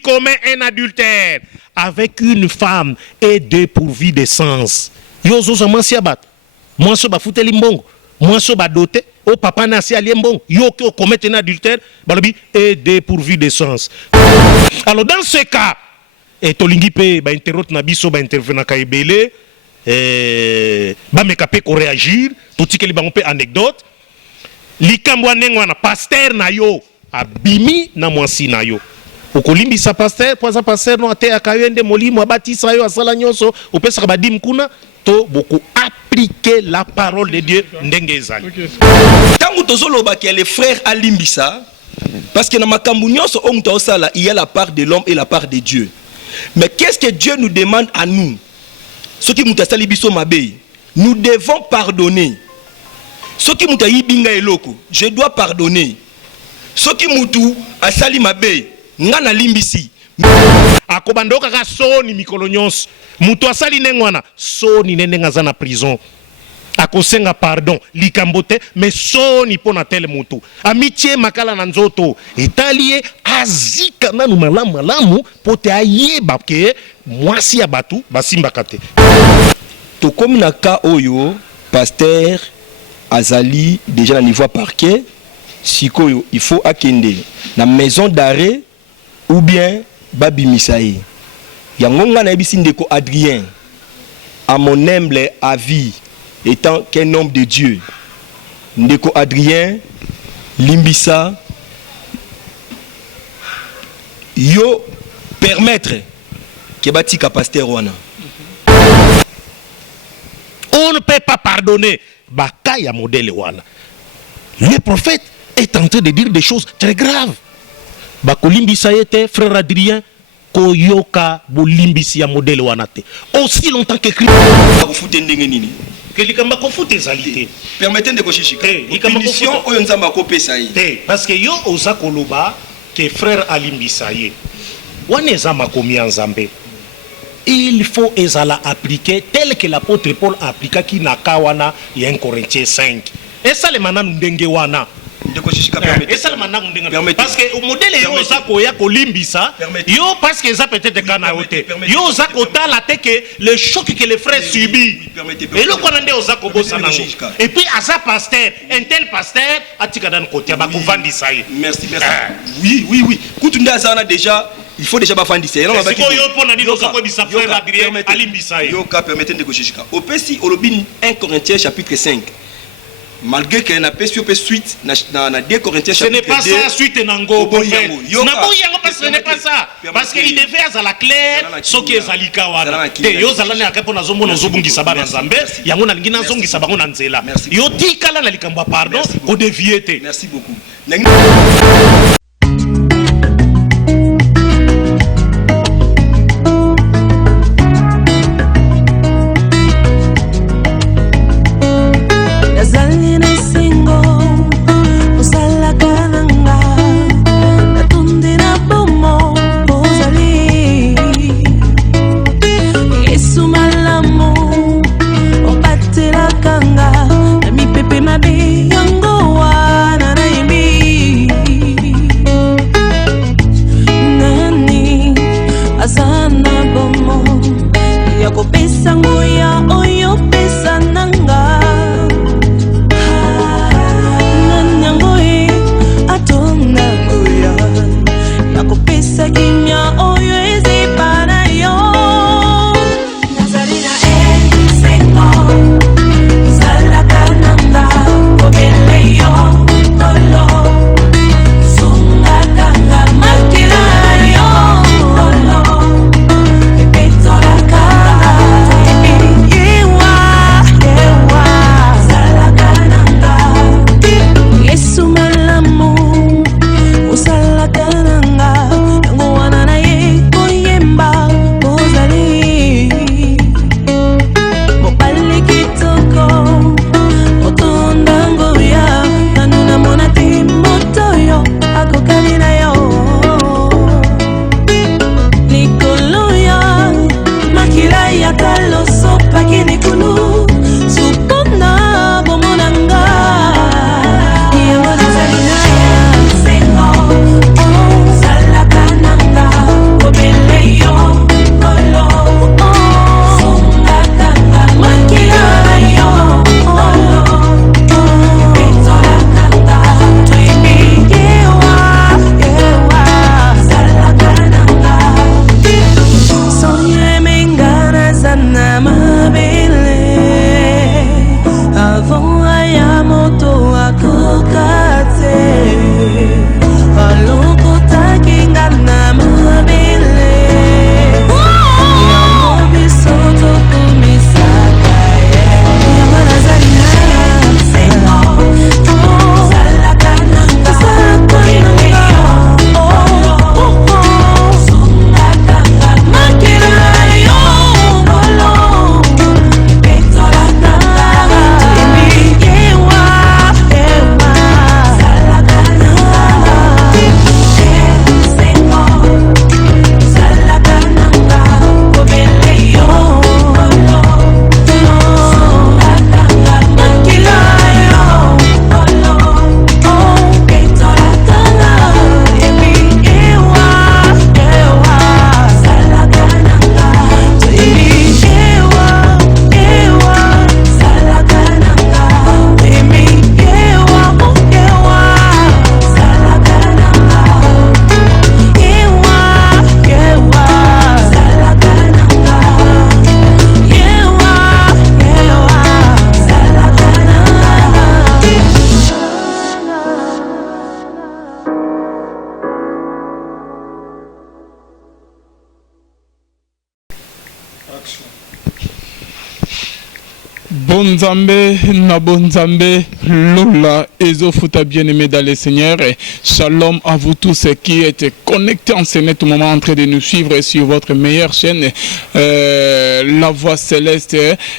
commet un adultère avec une femme est dépourvu de sens. Yo zo zamansi bat. Moi so ba futeli mbongo. Moi so ba doté. O papa na si ali mbongo. Yo qui commet un adultère, balobi est dépourvu de sens. Alors dans ce cas, et tolingi pe ba interrote na biso ba intervenant ka ebele, ba mekape ko réagir, to tikeli ba pe anecdote. Likambo nengo na pasteur na yo abimi na mwasi na yo. Okolimbisa pasteur, poza pasteur no ate akayende molimo abatisa yo asala nyoso, opesa ba dim kuna to beaucoup appliquer la parole de Dieu ndenge ezali. Tango tozoloba ke les frères alimbisa parce que na makambu nyonso onto osala il y a la part de l'homme et la part de Dieu. Mais qu'est-ce que Dieu nous demande à nous? Ce qui mutasali biso mabe, nous devons pardonner. Ce qui mutayi binga eloko, je dois pardonner. Ce qui mutu asali mabe, ngana limbisi. Akobandoka ka soni mikolo nyonso. Mutu asali nengwana, soni nenenga za na prison. Akosenga pardon, likambote, mais soni pona tel mutu. Amitié makala na nzoto, etalie azika nanu malamu pote ayeba ke mwasi ya batu basimba kate. To comme na ka oyo, pasteur azali déjà na niveau parquet, sikoyo il faut akende na maison d'arrêt ou bien babi misaye. Yangonga na ebisi ndeko Adrien, à mon humble avis, étant qu'un homme de Dieu, ndeko Adrien limbisa yo permettre que batika pasteur wana. On ne peut pas pardonner bakaya modèle wana. Le prophète est en train de dire des choses très graves. Bakolimbisa yete frère Adrien koyoka bolimbisi ya modèle wana te. Aussi longtemps que Christ bakufute ndenge nini? Que likamba kofute ezalité. Permettez de koshishika. Punition oyo nzamba kopesa yi. Parce que yo oza koloba que frère alimbisa ye. Wana eza makomi ya Nzambe. Il faut ezala appliquer tel que l'apôtre Paul appliqua qui na kawana ya 1 Corinthiens 5. Et ça le mananu ndenge wana. Et ça le mananu ndenge. Parce que au modèle yo za koya kolimbisa, yo parce que ça peut-être kana yote. Yo za kota la te que le choc que les frères subissent. Et le konande oza kobosa nango. Et puis à ça pasteur, un tel pasteur atika dan côté ba kovandisa ye. Merci. Oui. Kutunda zana déjà il faut déjà bafandi c'est non ba ki yoka permettez de koshishika opesi olobini 1 Corinthiens chapitre 5 malgré que na pesi opé suite na 2 Corinthiens chapitre 2 ce n'est pas ça suite nango prophète na boyango parce que ce n'est pas ça parce que il devait à la claire ce qui est zalika wana te yo zalana akapo na zombo na zobungisa bana Nzambe yango na ngina zongisa bango na nzela yo tikala na likambo pardon ko dévier. Merci beaucoup. Bonzambe, na bonzambe, Lola, Ezo Fouta bien-aimé dans le Seigneur. Shalom à vous tous qui êtes connectés en ce net moment en train de nous suivre sur votre meilleure chaîne, La Voix Céleste.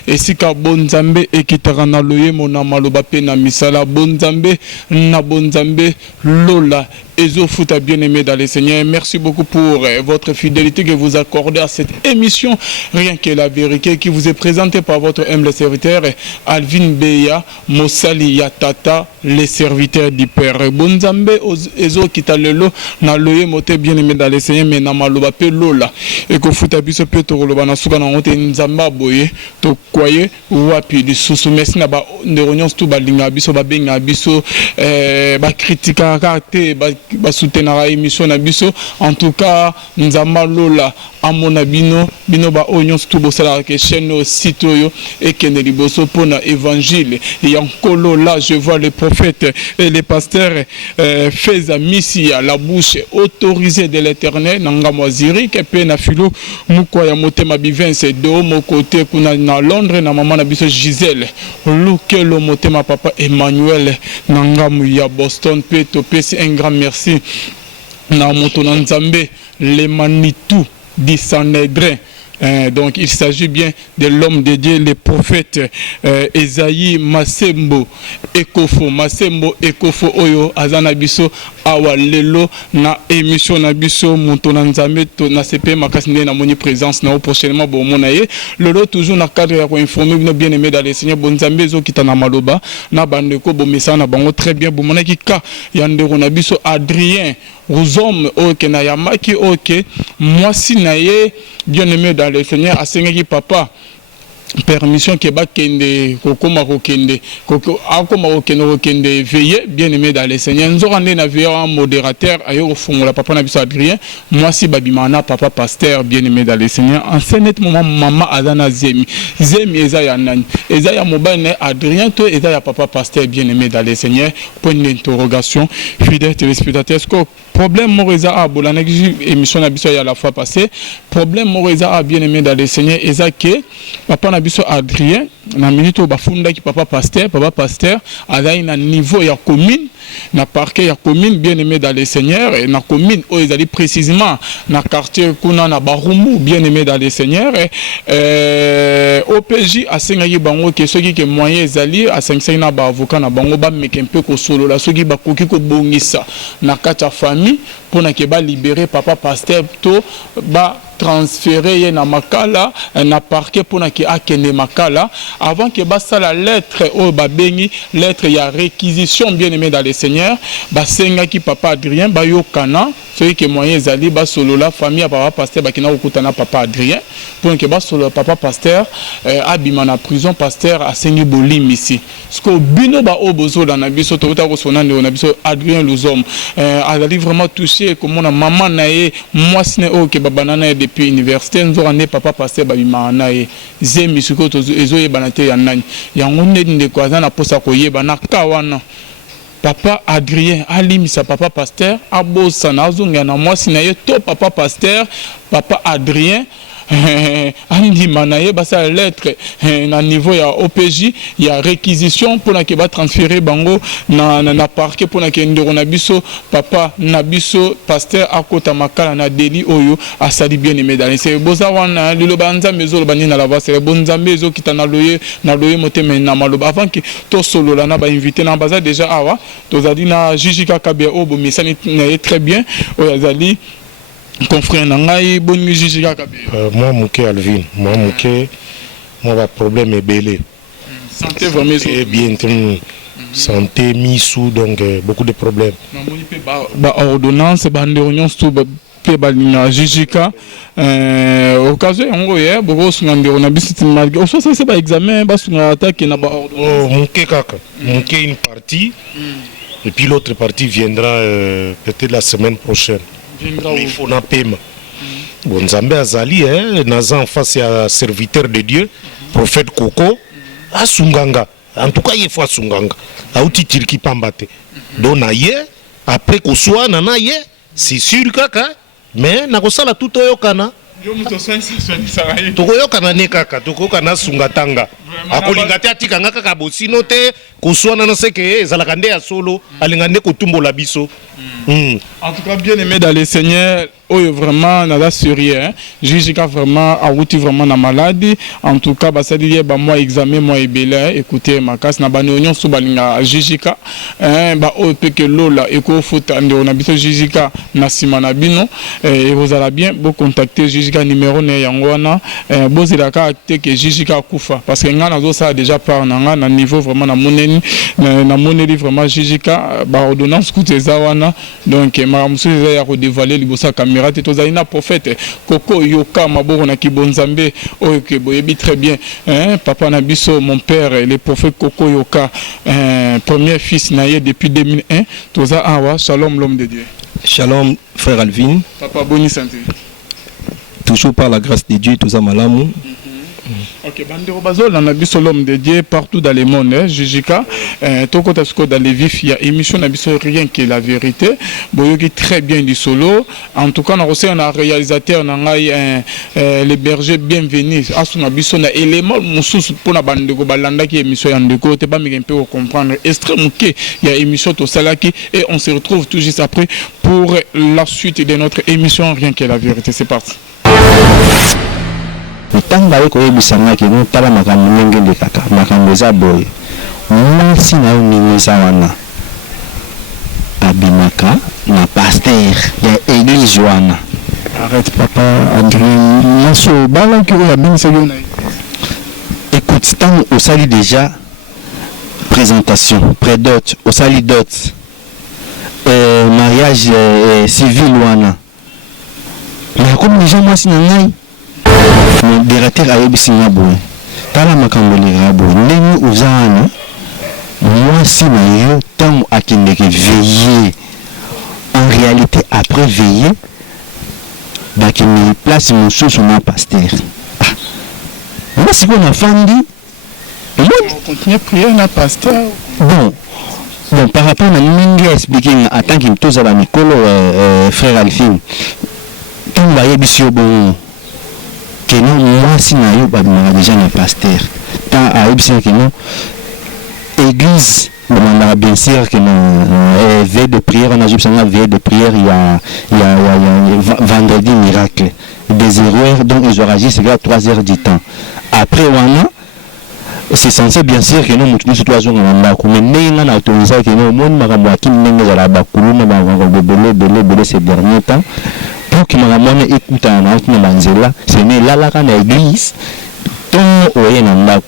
Et si ka bonzambe et qui tarana loye mona malobape na misala bonzambe, na bonzambe, Lola. Ezo Fouta bien-aimé dans le Seigneur. Merci beaucoup pour votre fidélité que vous accordez à cette émission. Rien que la vérité qui vous est présentée par votre humble serviteur Alvin Beya Mosali Yatata, les serviteurs du Père. Bonzambe Ezo Kitalelo na loye moté bien-aimé dans le Seigneur mais na maloba pe lola. Et ko futa biso pe to loba na suka na ngote nzamba boye to kwaye wapi du susu merci na ba ndronyon stu ba linga biso ba benga biso ba critica karte ba soutenir émission na biso en tout cas nzamba lola amona bino ba onyon stu bo sala ke chaîne site yo et que ne liboso pona évangile et encore là je vois les prophètes et les pasteurs faisaient misi à la bouche autorisée de l'Éternel nanga mwaziri ke pe na filo muko ya motema bivense do mo côté kuna na Londres na maman na biso Gisèle luke lo motema papa Emmanuel nanga mu ya Boston pe to pesi un grand merci na moto na Nzambe les Manitou di Sanhedrin. Donc il s'agit bien de l'homme de Dieu, le prophète Esaïe Masembo Ekofo Oyo Azanabiso Awa Lelo na émission Nabiso Montona Nzambe to na CP Makasinde na moni présence na prochainement bon monaye lelo toujours na cadre ya ko informer bien aimé dans les Seigneur Bonzambe zo kitana maloba na bandeko bo message na bango très bien bo monaki ka ya ndeko na biso Adrien aux hommes OK na yamaki OK moi si naye bien aimé dans le Seigneur asengaki papa permission que ba kende kokoma kokende akoma kokende veiller bien aimé dans le Seigneur nzorande na veiller un modérateur ayo fongola papa na biso Adrien moi si babimana papa pasteur bien aimé dans le Seigneur en ce net moment maman azana zemi eza ya nani eza ya mobane Adrien to eza ya papa pasteur bien aimé dans le Seigneur point d'interrogation fidèle téléspectateur problème moreza a bolana émission na biso ya la fois passée problème moreza a bien aimé dans le Seigneur eza que papa na biso Adrien na minute bafunda ki papa pasteur azali na niveau ya commune na parquet ya commune bien aimé dans le Seigneur et na commune o ezali précisément na quartier kuna na Barumu bien aimé dans le Seigneur OPJ asengaki bango ke soki ke moyen ezali asengaki na ba avocat na bango ba mekempe ko solo la soki ba koki ko bongisa na kati ya famille pona ke ba libérer papa pasteur to ba transférer na makala na parquet pour que akende makala avant que basa la lettre au babengi lettre ya réquisition bien aimé dans le Seigneur basenga ki papa Adrien ba yokana celui que moyen zali ba solo la famille papa pasteur ba kina okutana papa Adrien pour que ba solo papa pasteur abima na prison pasteur asengi bolim ici ce que bino ba obozo na biso to ta ko sonande na biso Adrien Luzom azali vraiment touché comme na maman na ye moi sine o ke babana na depuis université nzorane papa pasteur babima na ye zemi suko to ezo yebana te ya nani yango ndende ko azana posa ko yebana kawana papa Adrien alimisa papa pasteur abosa na azonga na moi sina ye to papa pasteur papa Adrien andi manaye basa lettre na niveau ya OPJ ya réquisition pour na ke ba transférer bango na parquet pour na ke ndeko na biso papa na biso pasteur akota makala na deli oyo asali bien aimé dans c'est boza wana lilo banza mezo bani na la voix c'est bonzambe zo kitana loye motema na maloba avant que to solo la na ba invité na baza déjà awa to zali na Jiji Kakabe obo misani na très bien oyazali confrère nangai bonne musique Kakabe moi mouké Alvin moi mouké moi ba problème est belé santé vraiment bien santé misou donc beaucoup de problèmes ba ordonnance ba ndéonion tout pe ba linga jijika occasion ngo ye boko sunga ndéo na bisiti malgré au soit c'est ba examen ba sunga attaque na ba ordonnance mouké kaka mouké une partie et puis l'autre partie viendra peut-être la semaine prochaine. Mais il faut na paiement. Bon Nzambe azali naza en face à serviteur de Dieu, prophète Koko, a sunganga. En tout cas, il faut sunganga. A outi tirki pambate. Donc na ye après ko soit na ye, c'est sûr kaka, mais na ko sala tout oyokana. tokoyokana ne kaka tokoyokana sunga tanga akolinga te atikanga kaka bosino te koswana na seke ezalaka nde ya solo alinga nde kotumbola biso. En tout cas, bien aimé dans les seigneurs, vraiment, nada sérieux. Jijika vraiment, a outi vraiment na maladie. En tout cas, ça dit, moi examen, moi ebele. Écoutez, ma casse na ba néonion sous balinga Jijika. Ba o peke lola, eko foot ande on habite Jijika na simana bino. Et vous allez bien, vous contacter Jijika numéro ne yangwana. Vous allez acter que Jijika kufa. Parce que ngana zo ça déjà par na niveau vraiment na moneni, na moneli vraiment Jijika ba ordonnance coûte zawana. Donc maramusu ya ko dévoiler libosa caméra te tozalina prophète Koko Yoka maboko na kibonzambe oke boyebi très bien papa na biso mon père le prophète Koko Yoka premier fils naye depuis 2001 toza awa shalom l'homme de Dieu. Shalom frère Alvin. Papa boni santé. Toujours par la grâce de Dieu toza malamu. Ok, Bandero Bazol, on a vu l'homme de Dieu partout dans le monde, Jijika. Toko Tasko dans les vifs, il y a émission, on a vu rien que la vérité. Boyoki très bien du solo. En tout cas, on a aussi un réalisateur, on a les bergers bienvenus. Asuna Bisso, on a élément, Moussous pour la Bandego Balanda qui est émission Yandeko, t'es pas un peu comprendre. Extrêmement qu'il y a émission Tosalaki et on se retrouve tout juste après pour la suite de notre émission, rien que la vérité. C'est parti. Tanga yeko yebisanga ke no tala makambo nyenge de kaka makambo za boy mwasi na uningisa wana abimaka na pasteur ya église wana. Arrête papa Adrien Nasso bala ki ya bin segona. Écoute, tant au sali déjà présentation prédot au sali dot mariage civil wana mais comme les gens mwasi na ngai modérateur a yebisi ngabo tala makambo lirabo ndenge uzana mwasi na yo tango akendeke veiller en réalité après veiller bakini place mosusu na pasteur moi si on a fandi on continue prier na pasteur bon par rapport à mingi expliquer en tant que tous à la Nicolo frère Alphine tango ba yebisi yo bon que non moi si na yo ba déjà na pasteur tant à yebisi que non église on a bien sûr que non veille de prière on a juste une veille de prière il y a vendredi miracle des 0h donc ils auront agi c'est à 3h du temps après on c'est censé bien sûr que nous nous situation on a comme n'est na autorisé que nous monde makambo akini nenge za la bakulu na bango belé ces derniers temps pour que makambo écoute na autre manzela c'est né là na église ton oye na ndako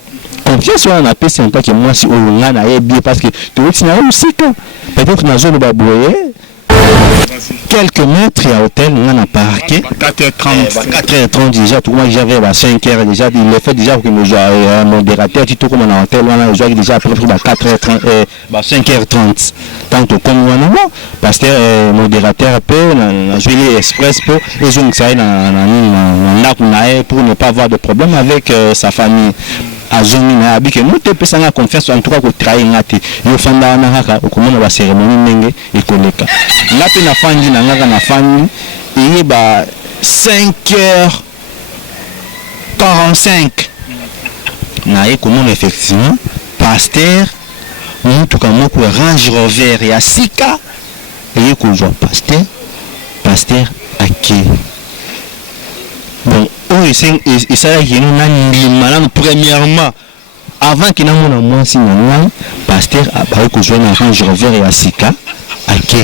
confiance on a payé en tant que moi si on a na bien parce que tout c'est na aussi peut-être na zone baboye quelques mètres à hôtel on a parqué 4h30 déjà tout moi j'avais à 5h déjà il est fait déjà que nous un modérateur tout comme on a hôtel on a déjà après 4h30 5h30 tant comme on a pasteur modérateur peu na jouer express pour les gens ça pour ne pas avoir de problème avec sa famille azongi na abike moto pesa na confiance en tout cas ko trahi ngati yo fanda na haka okomona ba cérémonie ndenge ekoleka ngati na fandi na ngaka na fandi et ba 5h45 na ekomona effectivement pasteur mutu kama ko Range Rover ya sika et ko jo pasteur aki bon et ça qui nous a dit premièrement avant qu'il n'ait mon moi si non pasteur a parlé que je viens Range Rover et à Sika ok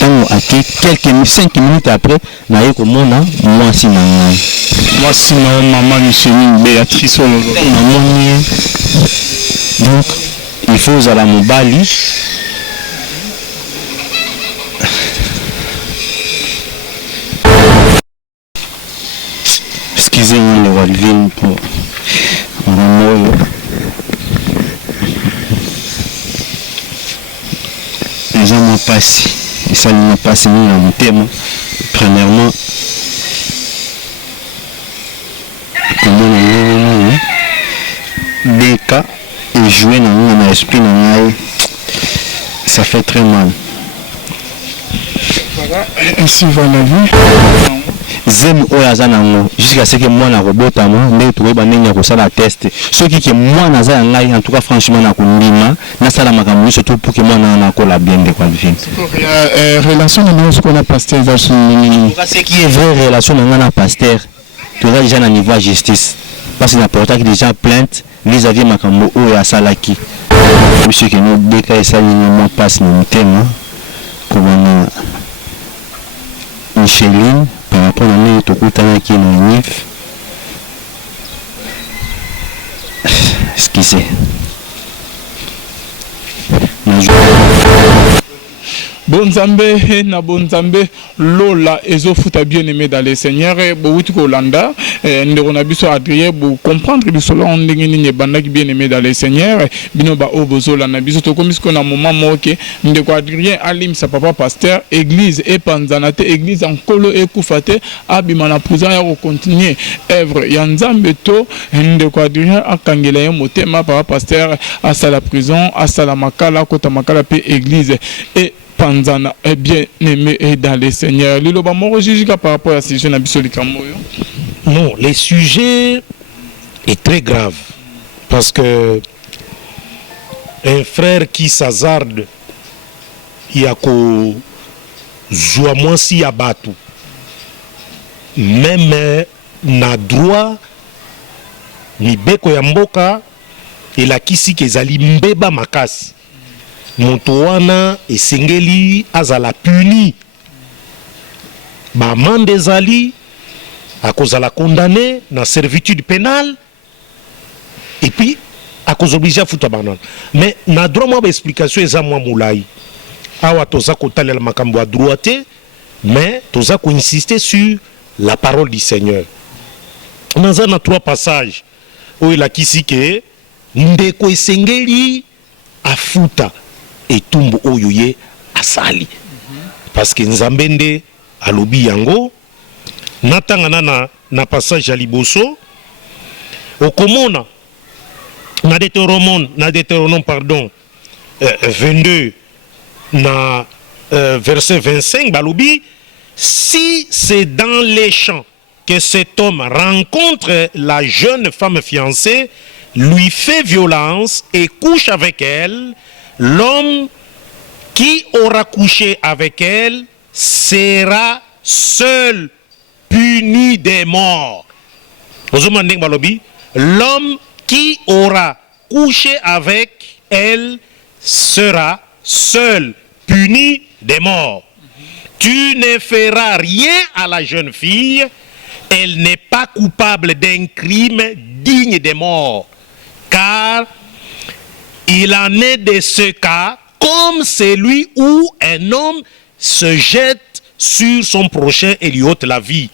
tant ok quelques 5 minutes après n'a eu comme moi si non moi si non maman Micheline Béatrice donc il faut à la mobali excusez-moi le Walvin pour mon mot. Les gens m'ont passé, et ça m'a passé dans mon thème. Premièrement, comment on a des cas et jouer dans mon esprit, ça fait très mal. Voilà, ainsi va la vie. zemi oyo aza nango jusqu'à ce que mwana akobotama nde tokoyeba ndenge ya kosala test soki ke mwana aza ya ngai en tout cas franchement nakondima nasala makambo nyonso to pour que mwana wana akola bien nde kwa vivine relation na ngai soki na pasteur eza nini ce qui est vrai relation na ngai na pasteur toza déjà na niveau ya justice parce que naportaki déjà plainte vis-à-vis makambo oyo asalaki biso keno beka esali mwa mpasi na motema kobana Micheline par rapport à nous tokutanaki na NIF excusez Bonzambe na bonzambe lola ezofuta bien aimé dans les seigneurs bowuti ko landa ndeko na biso Adrien bo comprendre biso la ndenge nini bandaki bien aimé dans les seigneurs bino ba obozola na biso to komisko na moment moke ndeko Adrien alim sa papa pasteur église et panzana te église en kolo e kufate abima na prison ya ko continuer œuvre ya nzambe to ndeko Adrien akangela ye motema papa pasteur à sa la prison à sa la makala kota makala pe église et Panzana est bien aimé et dans les seigneurs. Lilo ba moro jusqu'à par rapport à ce sujet na bisoli kamoyo. Non, le sujet est très grave parce que un frère qui s'hazarde il y a ko zwa mwasi ya batu même na droit ni beko ya mboka elakisi kezali mbeba makasi moto wana esengeli azala puni ba mande ezali akozala condamné na servitude pénale et puis akozoblige afuta banana mais na droit mwa ba explication eza mwa mulai awa toza kotalela makambo ya droit te mais toza ko insister sur la parole du Seigneur. Naza na trois passages oyo elakisi ke ndeko esengeli afuta etumbu oyo ye asali parce que nzambe nde alobi yango natangana na passage ya liboso okomona na Deutéronome pardon 22 na verset 25 balobi si c'est dans les champs que cet homme rencontre la jeune femme fiancée, lui fait violence et couche avec elle, l'homme qui aura couché avec elle sera seul puni de mort. L'homme qui aura couché avec elle sera seul puni de mort. Tu ne feras rien à la jeune fille, elle n'est pas coupable d'un crime digne de mort, car il en est de ce cas comme celui où un homme se jette sur son prochain et lui ôte la vie.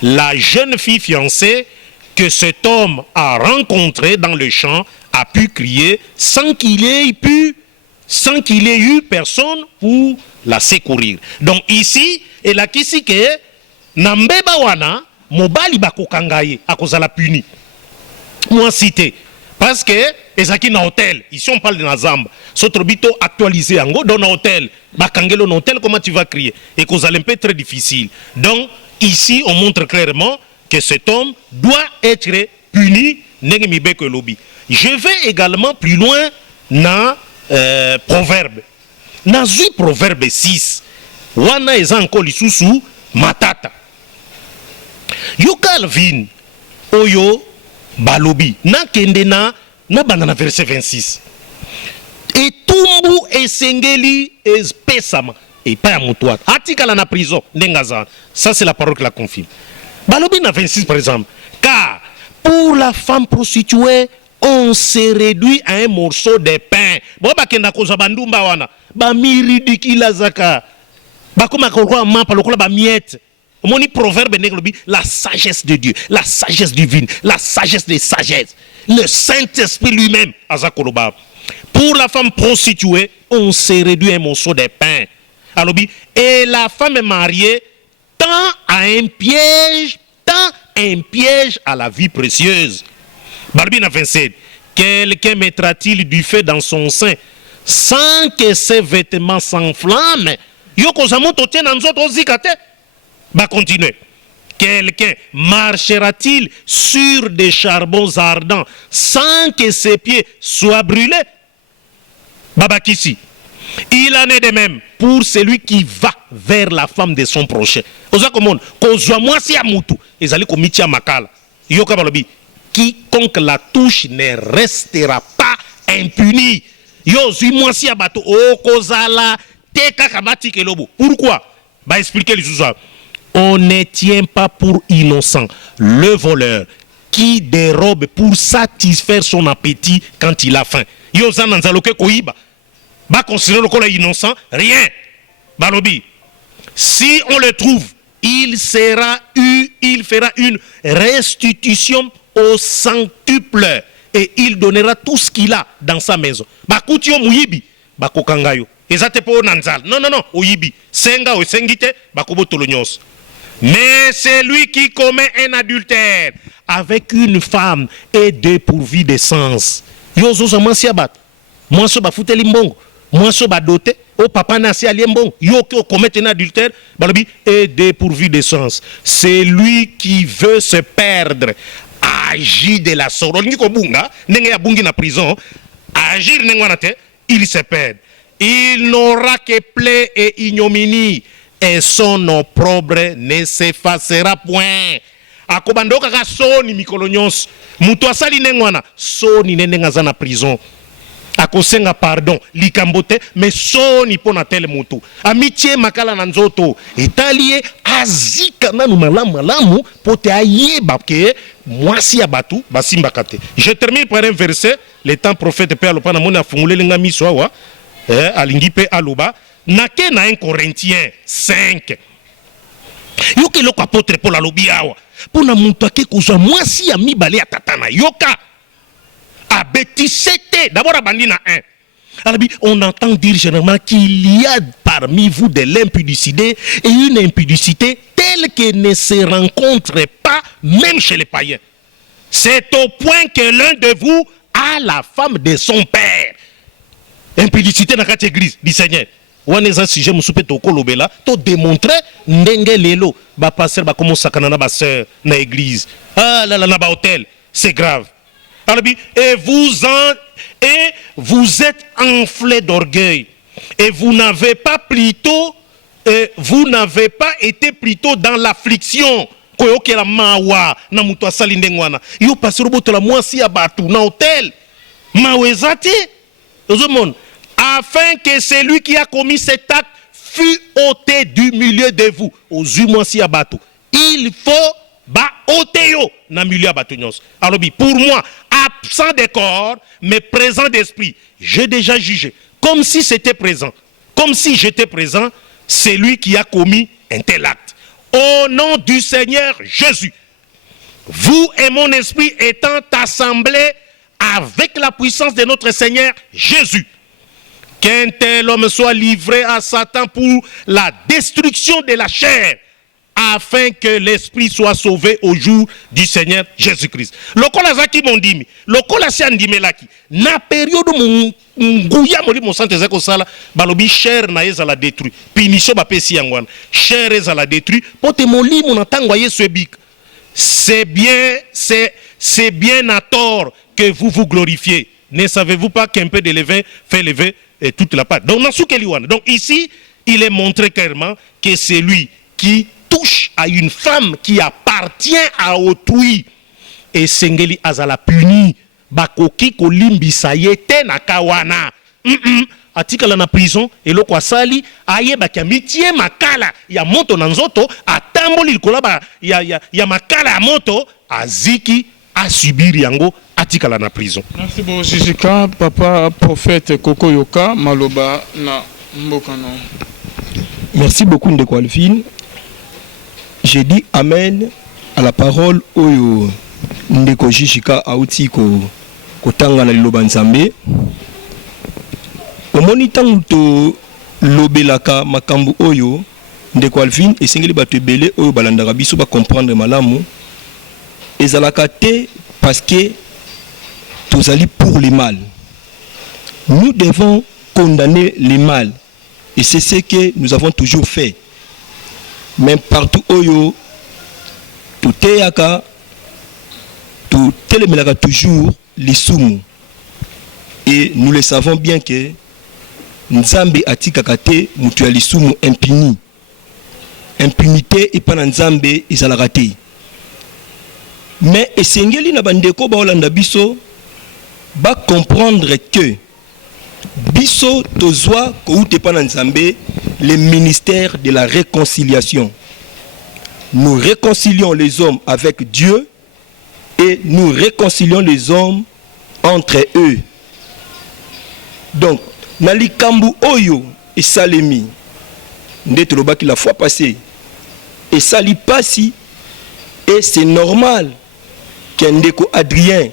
La jeune fille fiancée que cet homme a rencontrée dans le champ a pu crier sans qu'il ait eu personne pour la secourir. Donc ici, et la kisike, nambeba wana, mobali bakokangaye, akozala puni. Moi cité. Parce que, ezaki na hôtel, ici on parle de Nazamba, sotrobito actualisé ango, dans un hôtel, bakangelo na hôtel, comment tu vas crier? Et kozala un peu très difficile. Donc, ici on montre clairement que cet homme doit être puni, nengemibeko lobi. Je vais également plus loin dans proverbe. Nazui proverbe 6. Wana eza encore lisusu matata. Yo Calvin oyo balobi na kende na banana verset 26. Etumbu esengeli espesama et pas à moutouat. Atikala na prison ndengaza. Ça c'est la parole qui la confirme. Balobi na 26 par exemple. Car pour la femme prostituée on se réduit à un morceau de pain. Bon bakenda koza bandumba wana. Ba miridikila zaka. Ba koma kokwa mapa lokola ba miette. Moni proverbe neglobi la sagesse de Dieu, la sagesse divine, la sagesse des sagesses. Le Saint-Esprit lui-même azakoloba. Pour la femme prostituée, on se réduit à un morceau de pain. Alobi et la femme mariée tend à un piège à la vie précieuse. Barbina 27. Quelqu'un mettra-t-il du feu dans son sein sans que ses vêtements s'enflamment? Yoko zamoto tient dans notre zikate. Bah continuez. quelqu'un marchera-t-il sur des charbons ardents sans que ses pieds soient brûlés? Babakisi. Il en est de même pour celui qui va vers la femme de son prochain. Quiconque la touche ne restera pas impuni. Pourquoi? Bah expliquer les choses. On ne tient pas pour innocent le voleur qui dérobe pour satisfaire son appétit quand il a faim. Bah considérer le col innocent, rien. Balobi. Si on le trouve, il fera une restitution au centuple et il donnera tout ce qu'il a dans sa maison. Bah kutio muyibi, bah kokangayo. Ezate po nanzal. Non, oyibi. Senga o sengite, bah kobo tolonyos. Mais c'est lui qui commet un adultère avec une femme est dépourvu de sens. Yozo zamansiabat. Moi so ba futeli mbongo. Moi so ba doté. O papa nasi aliembon. Yo qui commet un adultère, balobi est dépourvu de sens. C'est lui qui veut se perdre. Agit de la sorte. Ni ko bunga, nenge ya bungi na prison. Agir nengwanate, il se perd. Il n'aura que plaie et ignominie. Et son opprobre ne s'effacera point. Akobandoka ka soni mikolonyos. Mutu asali nengwana. Soni nenenga za na prison. Akosenga pardon. Likambote. Mais soni pona tel mutu. Amitié makala nanzoto. Etalie azika nanu malamu. Pote aye babke. Mwasi abatu. Basimba kate. Je termine par un verset. Le temps prophète pe alopana mona fungule linga miswa. Alingi pe aloba. Nake na 1 Corinthiens 5. Yoke loko apôtre Paul alobiawa. Pona muntu ake kozwa mwasi ya mibale ya tatana. Yoka. Abetisete. D'abord abandi na 1. Alors, on entend dire généralement qu'il y a parmi vous de l'impudicité et une impudicité telle qu'elle ne se rencontre pas même chez les païens. C'est au point que l'un de vous a la femme de son père. Impudicité dans cette église du Seigneur. Waneza sujet musupe to kolobela to démontrer ndenge lelo ba pasteur ba komo sakana na ba sœur na église. Ah là là na ba hôtel, c'est grave. Alors et vous êtes enflés d'orgueil et vous n'avez pas été plutôt dans l'affliction. Koyokela mawa na mutu asali ndengwana. Yo pasteur boto la mwasi abatu na hôtel. Mawezati. Ozomon afin que celui qui a commis cet acte fût ôté du milieu de vous. Aux humains si abatou. Il faut ôter na milieu abatou. Alors pour moi, absent de corps, mais présent d'esprit, j'ai déjà jugé. Comme si c'était présent. Comme si j'étais présent, c'est lui qui a commis un tel acte. Au nom du Seigneur Jésus, vous et mon esprit étant assemblés avec la puissance de notre Seigneur Jésus, qu'un tel homme soit livré à Satan pour la destruction de la chair, afin que l'esprit soit sauvé au jour du Seigneur Jésus-Christ. Lokola zaki mondimi, lokola si andimelaki, na période nguya moli mo sante zako sala, balobi chair na eza la détruit. Punition ba pesi yangwana. Chair eza la détruit, pote moli mo natangwa yesu ebik. C'est bien à tort que vous vous glorifiez. Ne savez-vous pas qu'un peu de levain fait lever et toute la pâte? Donc, ici, il est montré clairement que c'est lui qui touche à une femme qui appartient à autrui. Et Sengeli azala puni. Bakoki kolimbi sayete na kawana. Atikala na prison. Et lo kwa sali. Aye baki mitie makala. Ya moto nanzoto. Atamboli likola ya makala ya moto. Aziki asubiri yango. Atikala na prison. Merci beaucoup Jijika, papa prophète Koko Yoka, Maloba na Mbokano. Merci beaucoup Ndeko Alphine. J'ai dit amen à la parole oyo Ndeko Jijika auti ko tanga na liloba nzambe. Omoni tangu to lobelaka makambu oyo Ndeko Alphine esengeli bato ebele oyo balandaka biso ba comprendre malamu. Ezalaka te parce que tous allés pour le mal. Nous devons condamner le mal. Et c'est ce que nous avons toujours fait. Mais partout où toteyaka totelemelaka toujours lisumu. Et nous le savons bien que Nzambe atikaka te mutu ya lisumu impuni. Impunité et pas Nzambe ezalaka te. Mais esengeli na bandeko ba olanda biso ba comprendre que biso tozwa ko ute pa Nzambe le ministère de la réconciliation. Nous réconcilions les hommes avec Dieu et nous réconcilions les hommes entre eux. Donc, nalikambu oyo et salemi, ndete lobaki la fois passée, et sali pasi, et c'est normal qu'un ndeko Adrien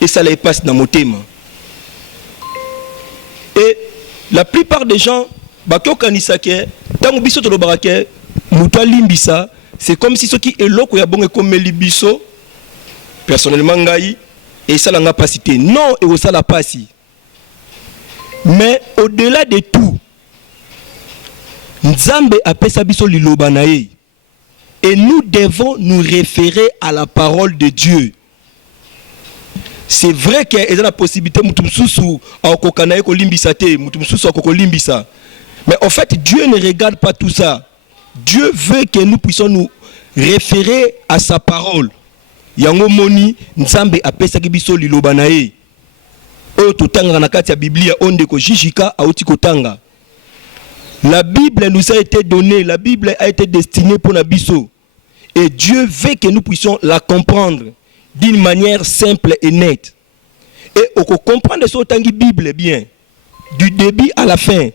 et ça les passe dans mon thème. Et la plupart des gens, bakyo kanisake, tango biso to lobarake, muta limbisa, c'est comme si ce qui est loko ya bonge comme libiso, personnellement ngai, et ça l'a pas cité. Non, et ça l'a pas si. Mais au-delà de tout, Nzambe apesa biso liloba na ye. Et nous devons nous référer à la parole de Dieu. C'est vrai qu'il y a la possibilité mais en fait, Dieu ne regarde pas tout ça. Dieu veut que nous puissions nous référer à sa parole. Yango moni Nzambe apesa biso liloba na ye. O totanga na kati ya Biblia onde ko jijika auti kotanga. La Bible nous a été donnée, la Bible a été destinée pour Nabiso. Et Dieu veut que nous puissions la comprendre d'une manière simple et nette. Et on comprend ce tangi Bible bien, du début à la fin.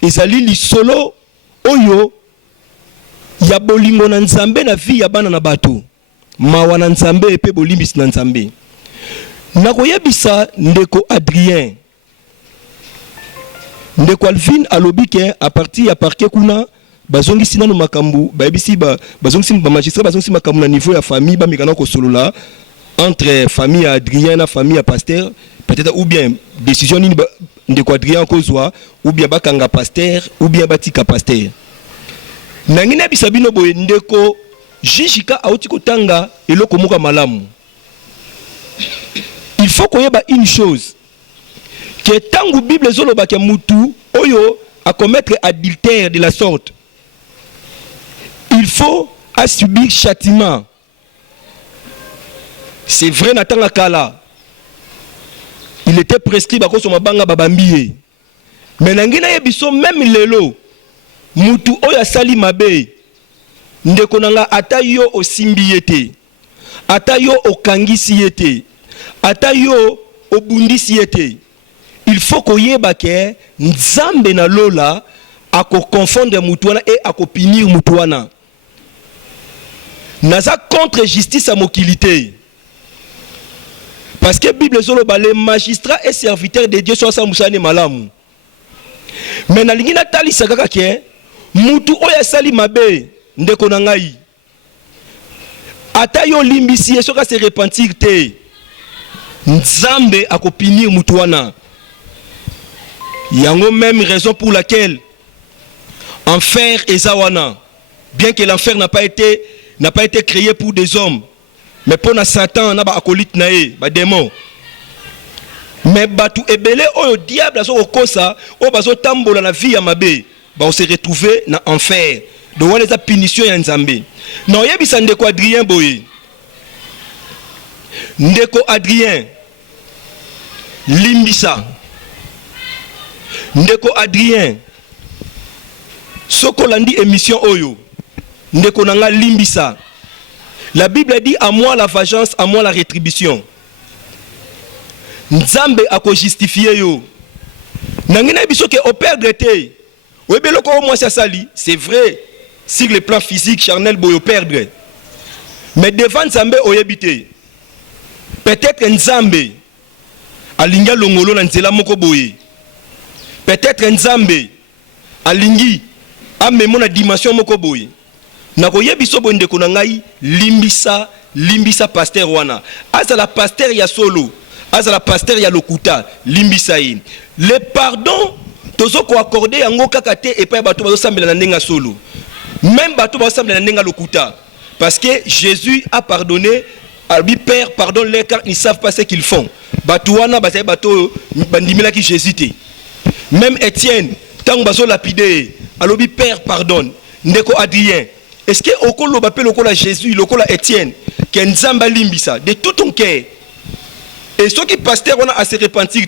Et ça lit solo, oyo, ya bolingo na Nzambe na vie ya bana na bato. Mawa na Nzambe epe bolimbis na Nzambe. Nakoyebisa ndeko Adrien. Ndeko Alvin alobike à partir ya parquet kuna bazongi sina no makambu bayebisi bazongi ba magistrat bazongi makambu na niveau ya famille ba mikana ko solola entre famille ya Adrien na famille ya pasteur peut-être ou bien décision ni ndeko Adrien kozwa ou bien bakanga pasteur ou bien batika pasteur nangina bisabino boye ndeko jijika auti kotanga eloko moka malamu. Il faut qu'on y ait une chose que tant que Bible zoloba ke mutu oyo à commettre adultère de la sorte, il faut à subir châtiment. C'est vrai Nathan Kala. Il était prescrit bako so mabanga babambiye. Mais nangina yebiso même lelo mutu oyo asali mabe ndeko nanga ata yo osimbiyete. Ata yo okangisi yete. Ata yo obundisi yete. Il faut qu'on y ait Nzambe na lola à confondre mutuana et à punir mutuana. Naza contre justice à mokilité. Parce que Bible solo les magistrats et serviteurs de Dieu sont samusane malamu. Mais na lingina tali sakaka ke mutu oya sali mabe ndeko na ngai. Ata yo limbisi soka se repentir te. Nzambe a punir mutuana. Il y a même raison pour laquelle enfer et zawana, bien que l'enfer n'a pas été créé pour des hommes, mais pour Satan, on a acolyte naé, démon. Mais batu ebele o diable so okosa o bazo tambola na vie ya mabe, on se retrouver na enfer. Donc on les a punition ya Nzambe. Non yebisa ndeko Adrien boye. Ndeko Adrien limbisa. Ndeko Adrien soko landi émission oyo ndeko nanga limbisa. La Bible dit à moi la vengeance, à moi la rétribution. Nzambe ako justifier yo. Nangina biso ke au perdre te. Webelo ko moi ça sali, c'est vrai sur le plan physique charnel boyo perdre. Mais devant Nzambe oyebite. Peut-être Nzambe alinga longolo na nzela moko boye. Peut-être Nzambe alingi amemo na dimension moko boye. Na koyebiso bonde ko na ngai limbisa pasteur wana. Asa la pasteur ya solo, asa la pasteur ya lokuta, limbisa yi. Le pardon tozo ko accorder yango kaka te et pa bato bazo sambela na ndenga solo. Même bato bazo sambela na ndenga lokuta. Parce que Jésus a pardonné. Alors, Père, pardonne-les car ils ne savent pas ce qu'ils font. Batouana, bateau, bandimela qui Jésus. Même Étienne, tant que lapidé, alors Père, pardonne. Ndeko Adrien. Est-ce que au col l'appelle au col à Jésus, le col à Étienne, qui est Nzamba limbisa de tout ton cœur. Et ceux qui pasteur on a à se repentir,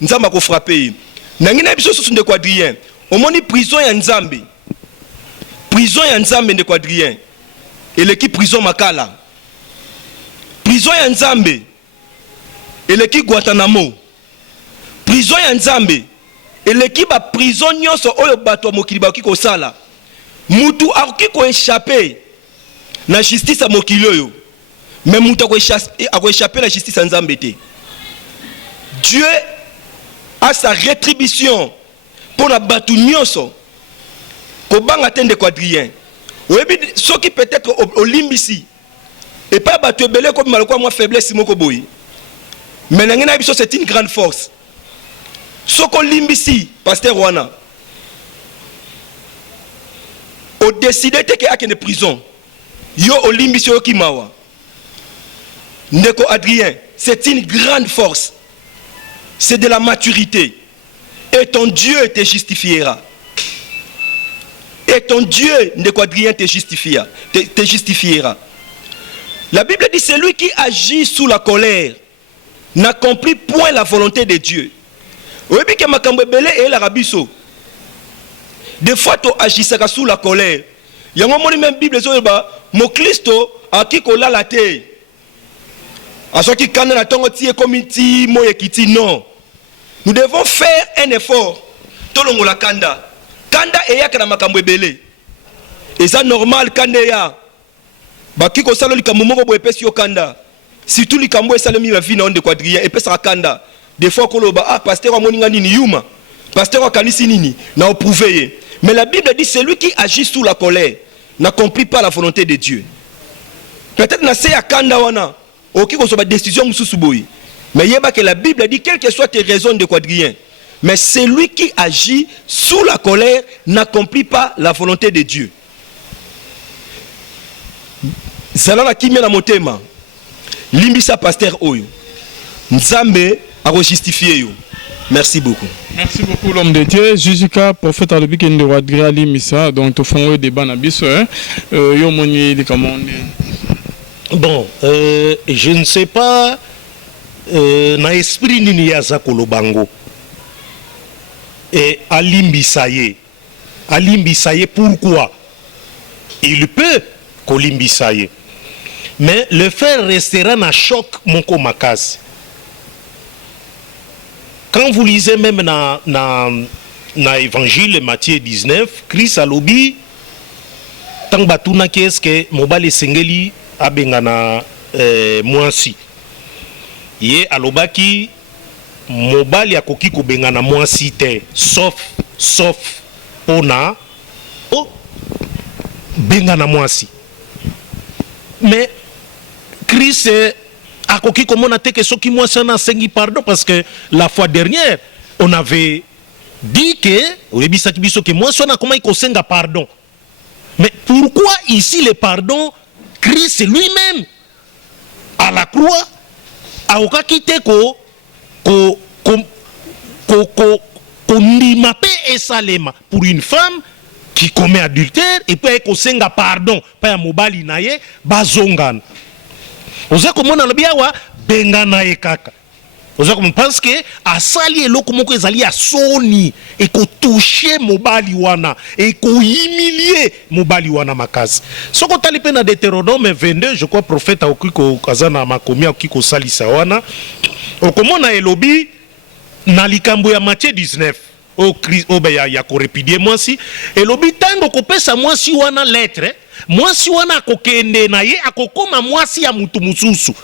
Nzamba ko frapper. Nangina biso so ndeko Adrien. Au moni prison ya Nzambe. Prison ya Nzambe ndeko Adrien. Et l'équipe prison Makala. Prison ya Nzambe. Et l'équipe Guantanamo. Prison ya Nzambe. Et l'équipe a prison nyonso oyo bato mokili ba kiko sala. Mutu akoki ko échapper na justice a mokili oyo. Mais mutu a échapper la justice à Nzambe te. Dieu a sa rétribution pour la bato nyonso. Ko banga tende ko Adrien. Oyebi ceux qui peut-être au limbisi. Et pas battu belé comme malko moi faiblesse moko boy. Mais nangina biso c'est une grande force. Soko limbisi pasteur wana. Au décider que a une prison. Yo au limbisi yo kimawa. Ndeko Adrien, c'est une grande force. C'est de la maturité. Et ton Dieu te justifiera. Et ton Dieu, Ndeko Adrien, te justifiera. La Bible dit, celui qui agit sous la colère n'accomplit point la volonté de Dieu. Oui, bien que makambo belé et l'arabiso. Des fois, tu agis sous la colère. Il y a un moment même Bible, mon Christ a qui kola la terre. À ce qui canne la tongue comité moyekiti non. Nous devons faire un effort. Tolongo la kanda. Kanda eya kana makambo belé. Et ça normal kanda ya. Bakiko salo likambo moko bo epesi yo kanda. Surtout likambo esalemi la vie na onde Adrien epesa kanda. Des fois koloba ah pasteur wa moninga nini yuma. Pasteur wa kanisi nini na oprouver. Mais la Bible dit celui qui agit sous la colère n'accomplit pas la volonté de Dieu. Peut-être na se ya kanda wana oki ko so ba décision mususu boyi. Mais yeba que la Bible dit quelles que soient tes raisons de Adrien. Mais celui qui agit sous la colère n'accomplit pas la volonté de Dieu. Zalala kimia na motema. Limbisa pasteur oyo. Nzambe a justifié yo. Merci beaucoup. Merci beaucoup l'homme de Dieu. Jusqu'à prophète Alobi Kende Wadria Limisa. Donc tu fais un débat na biso yo moni de comment. Bon, je ne sais pas na esprit nini ya za kolobango. Et alimbisaye. Alimbisaye pourquoi? Il peut kolimbisaye. Mais le fait restera na choc moko makasi. Quand vous lisez même na évangile Matthieu 19, Christ a lobi tang batuna qu'est-ce que mobile sengeli abengana mwasi. Ye alobaki mobile akoki ko bengana mwasi te sauf ona bengana mwasi. Mais Christ a koki komona te que ce qui moi sana sengi pardon parce que la fois dernière on avait dit que oyebisaki biso que moi sana comment il senga pardon. Mais pourquoi ici le pardon Christ lui-même à la croix a okakite ko ndimape esalema pour une femme qui commet adultère et puis ko senga pardon pa ya mobali naye bazongana. Oza komona lobia wa bengana ye kaka. Oza komona parce que asali eloko moko ezali ya soni et ko toucher mobali wana et ko humilier mobali wana makasi. Soko tali pe na Deutéronome 22, je crois prophète okiko kazana makomi okiko salisa wana. Okomona elobi na likambo ya Matthieu 19. O Christ obeya ya korepidie mwasi elobi tango kopesa mwasi wana lettre mwasi wana akokende na ye akokoma mwasi ya mutu mususu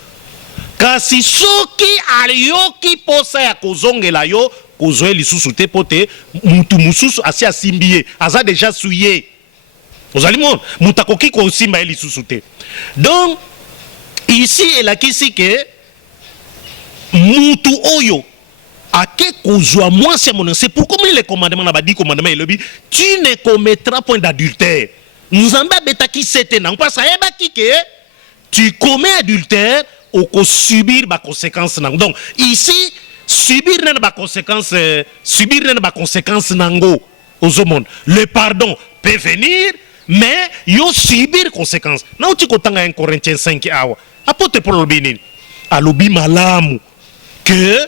kasi soki aliyoki posa ya kozongela yo kozwe lisusu te pote mutu mususu asi asimbiye aza deja suye ozali mon mutu akoki kosimba ye lisusu te. Donc ici elakisi ke mutu oyo ake kozwa mwasi ya monanse pour comme les commandements na ba 10 commandements elobi tu ne commettras point d'adultère. nzambe abetaki sete nango mpasi ayebaki ke tu commets adultère okosubir baconséquence nango. Donc ici subir nena baconséquence nango ozomona. Le pardon peut venir mais yo subir conséquence. Nauti kotanga 1 Corinthiens 5 awa apôtre Paul alobi nini? Alobi malamu que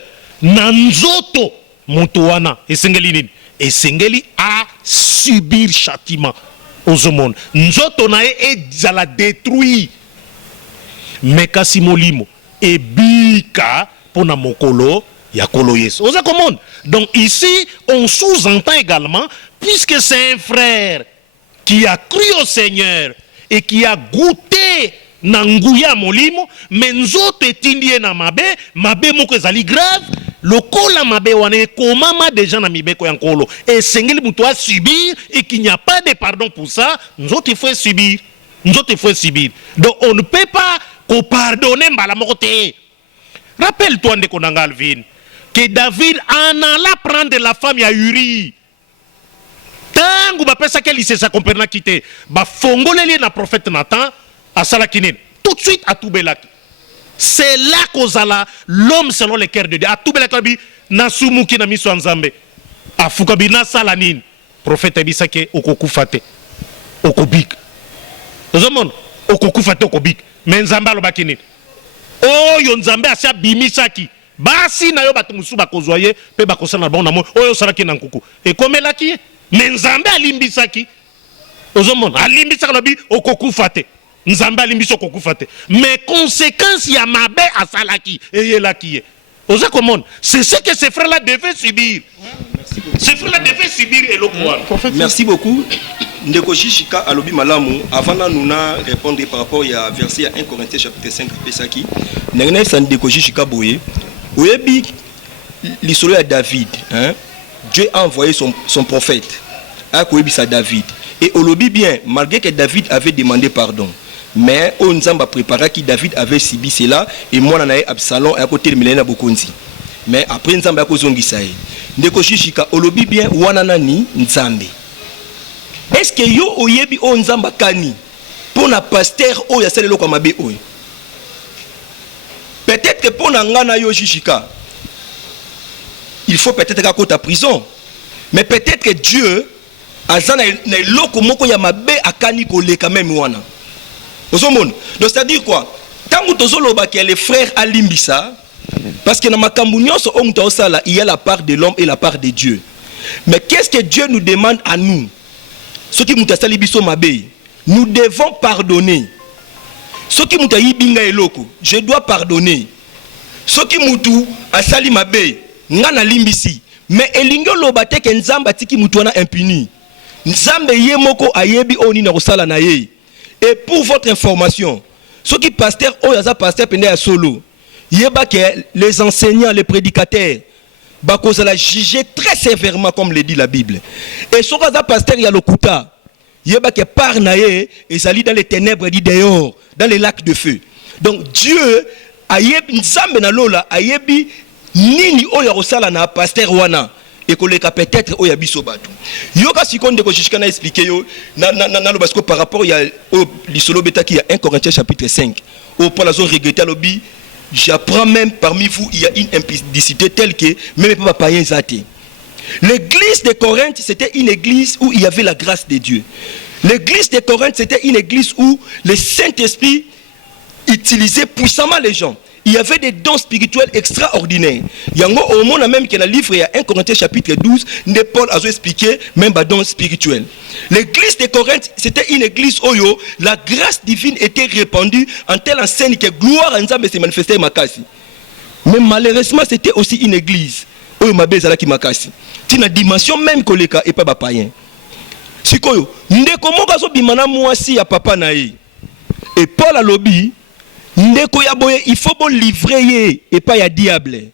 nanzoto moto wana esengeli nini? Esengeli a subir châtiment ozomona. Nzoto na ye ezala détruit mais kasi molimo ebika pona mokolo ya kolo Yesu. Oza komona. Donc ici on sous-entend également, puisque c'est un frère qui a cru au Seigneur et qui a goûté nanguya molimo, mais nzoto etindie na mabe moko ezali grave, lokola mabe wane komama déjà na mibeko yankolo et sengeli muto a subir et qu'il n'y a pas de pardon pour ça, nzoto il faut subir. Donc on ne peut pas pardonner mbala moko te. Rappelle-toi de Konanga Alvin que David en alla prendre la femme ya Uri. Tangu ba pesa ke lycée sa comprendre quitté ba fongoleli na prophète Nathan à Salakinen tout de suite à Toubelaki. C'est là qu'ozala l'homme selon le cœur de Dieu. À Toubelaki na sumuki na miso nzambe. A fukabina salanin prophète bisake okokufate okobik. Ozomon okokufate okobik. Mais nzambe alobaki nini? Oyo nzambe asia bimisaki. Basi na yo bato musu bakozwaye pe bakosana bon na mo oyo salaki na nkuku. Ekomelaki mais nzambe alimbisaki. Ozomona alimbisaka lobi okokufate. Nzambe alimbisi okokufate. Mais conséquence ya mabe asalaki eyelaki. Oza komona, c'est ce que ces frères-là devaient subir. Ces frères-là devaient subir et le croire. Merci beaucoup. Ndeko Shishika alobi malamu avant na nuna répondre par rapport à verset 1 Corinthiens chapitre 5 pesaki. Nengene sa Ndeko Shishika boye. Oyebi l'histoire de David, hein? Dieu a envoyé son prophète à Koyebisa David. Et olobi bien, malgré que David avait demandé pardon, mais on a préparé que David avait subi cela et moi on a Absalom à côté de Milena Bokonzi. Mais après Nzamba a kozongi sae. Ndeko Shishika olobi bien wananani Nzambe. Est-ce que yo oyebi o Nzamba kani pour na pasteur o ya sele loko mabe o? Peut-être que pour ngana yo Shishika, il faut peut-être qu'à côté de prison. Mais peut-être que Dieu azana na loko moko ya mabe akani kole quand même wana. Donc c'est-à-dire quoi? Tant que tozoloba que les frères alimbisa parce que dans makambu nyonso on tosala il y a la part de l'homme et la part de Dieu. Mais qu'est-ce que Dieu nous demande à nous? Ce qui mutasali biso mabe, nous devons pardonner. Ce qui mutayi binga eloko, je dois pardonner. Ce qui mutu asali mabe, ngana limbisi. Mais elingo lobate ke nzamba tiki mutu wana impuni. Nzambe ye moko ayebi oni na kosala na ye. Et pour votre information, ceux qui pasteur oyaza pasteur pende ya solo, yeba que les enseignants, les prédicateurs, bakozala juger très sévèrement comme le dit la Bible. Et ceux qui pasteur ya lokuta, yeba que par naye et sali dans les ténèbres dit dehors, dans les lacs de feu. Donc Dieu ayebi nzambe na lola ayebi nini oya kosala na pasteur wana. Et que peut-être au yabiso batu. Yoka sikonde ko jishikana expliquer yo na lo parce que par rapport il y a l'isolo beta qui a 1 Corinthiens chapitre 5. Au Paul a regretté lobi, j'apprends même parmi vous il y a une impudicité telle que même pas païen zate. L'église de Corinthe c'était une église où il y avait la grâce de Dieu. L'église de Corinthe c'était une église où le Saint-Esprit utilisait puissamment les gens. Il y avait des dons spirituels extraordinaires. Il y a au monde même qui a un livre, il y a 1 Corinthiens chapitre 12, de Paul a expliqué même des dons spirituels. L'église de Corinthe, c'était une église où la grâce divine était répandue en telle enseigne que gloire à Nzambe se manifestait makasi. Mais malheureusement, c'était aussi une église où mabé zalaki makasi. C'est une dimension même koleka et pas païen. Sikoyo, ndeko moka so bimana mwasi ya papa nae. Et Paul a lobby il faut bon livrer et pas à diable.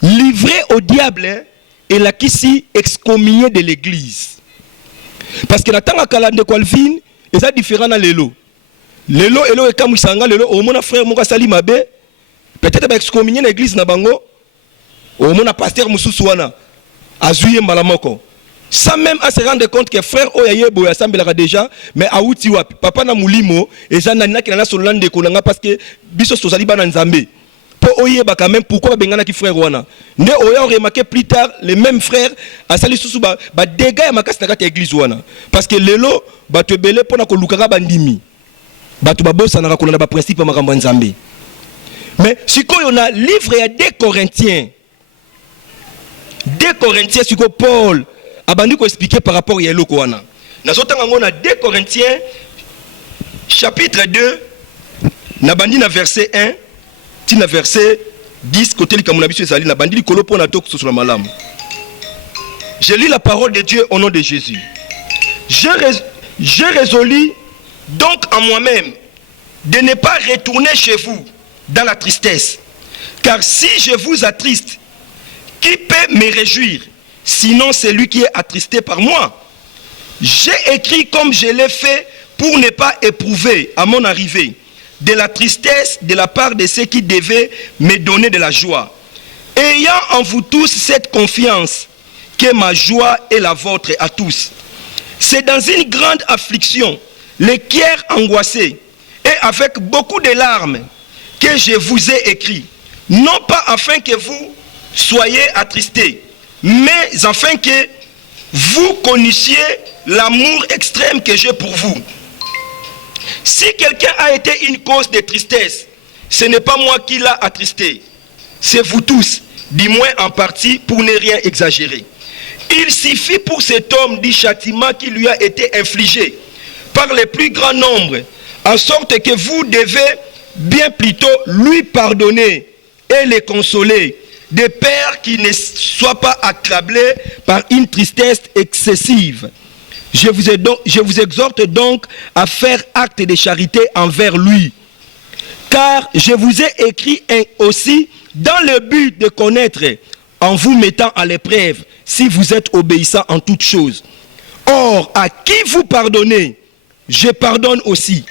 Livrer au diable et la kisi excommunié de l'église. Parce que la tanga kalande kwalvin et ça différent dans lelo. Lelo elo e kamusanga lelo au mona frère moka sali mabe peut-être ba excommunier l'église na bango au mona pasteur mususu wana azuye malamoko. sans même à se rendre compte que frère Oyaye Boya Sambelaka déjà, mais à outi wapi, papa na mulimo, et zanana qui n'a solande konanga parce que biso sozali bana nzambe. Pour Oyeba quand même, pourquoi bengana ki frère wana? Ne Oya aurait remarqué plus tard, les mêmes frères, à sali susu ba dégâts ya makasi na kati église wana. Parce que lelo, ba te belé pona ko lukaka bandimi. Ba to ba bossa na kolanda ba principe makambo nzambe. Mais si on a livre ya 2 Corinthiens. 2 Corinthiens si Paul abandi ko expliquer par rapport à eloko wana. Na zotanga ngona 2 Corinthiens chapitre 2 na bandi na verset 1 tina verset 10 côté likamuna biso ezali na bandi likolo pona to sur la malam. Je lis la parole de Dieu au nom de Jésus. Je résolus donc en moi-même de ne pas retourner chez vous dans la tristesse, car si je vous attriste, qui peut me réjouir, sinon celui qui est attristé par moi? J'ai écrit comme je l'ai fait pour ne pas éprouver à mon arrivée de la tristesse de la part de ceux qui devaient me donner de la joie. Ayant en vous tous cette confiance que ma joie est la vôtre à tous. C'est dans une grande affliction, les cœurs angoissés et avec beaucoup de larmes que je vous ai écrit, non pas afin que vous soyez attristés, mais afin que vous connaissiez l'amour extrême que j'ai pour vous. Si quelqu'un a été une cause de tristesse, ce n'est pas moi qui l'a attristé, c'est vous tous, du moins en partie, pour ne rien exagérer. Il suffit pour cet homme du châtiment qui lui a été infligé par le plus grand nombre, en sorte que vous devez bien plutôt lui pardonner et le consoler, de peur qu'il ne soit pas accablé par une tristesse excessive. Je vous exhorte donc à faire acte de charité envers lui, car je vous ai écrit aussi dans le but de connaître, en vous mettant à l'épreuve, si vous êtes obéissant en toutes choses. Or, à qui vous pardonnez, je pardonne aussi.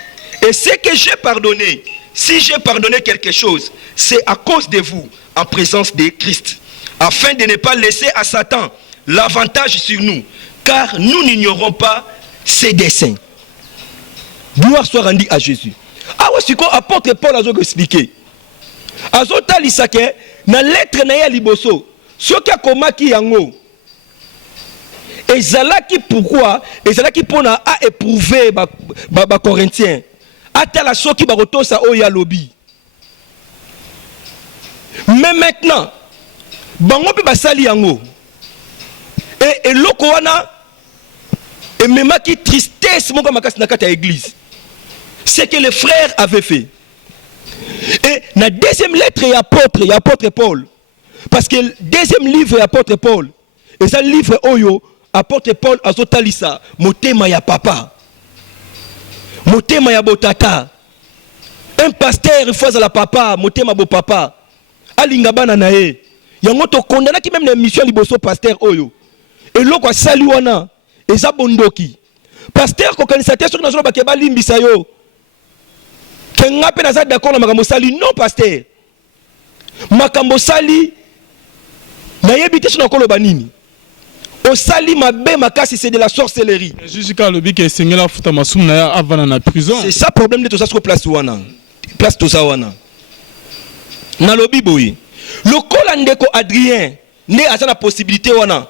Et ce que j'ai pardonné, si j'ai pardonné quelque chose, c'est à cause de vous, en présence de Christ, afin de ne pas laisser à Satan l'avantage sur nous, car nous n'ignorons pas ses desseins. Gloire soit rendue à Jésus. Ah ouais, c'est quoi apôtre Paul a expliqué. Azota lisake na lettre na ya liboso, soki akomaki yango. Ezalaki pourquoi? Ezalaki pona a éprouver ba Corinthiens. Atala soki ba rotosa oya lobi. Mais maintenant, bango pe basali yango. Et loko wana et même qui tristesse mon makasi na kata église. C'est que les frères avaient fait. Et la deuxième lettre est apôtre Paul. Parce que le deuxième livre est apôtre Paul. Et ça livre oyo apôtre Paul azotalisa motema ya papa. Motema ya botata. Un pasteur il faut à la papa, motema bo papa. Alinga bana na ye. Yango to kondana ki même na mission liboso pasteur oyo. Et loko sali wana eza bondoki. Pasteur ko kanisa te soki na zo ba ke ba limbisa yo. Kenga pe naza d'accord na makambo sali non pasteur. Makambo sali na yebite so na koloba nini. Au sali mabe makasi c'est de la sorcellerie. Jusqu'à lobi ke sengela futa masum na avant na prison. C'est ça problème de tout ça sur place wana. Place tout ça wana. Na lobi boyi. Le kola ndeko Adrien ne a la possibilité wana.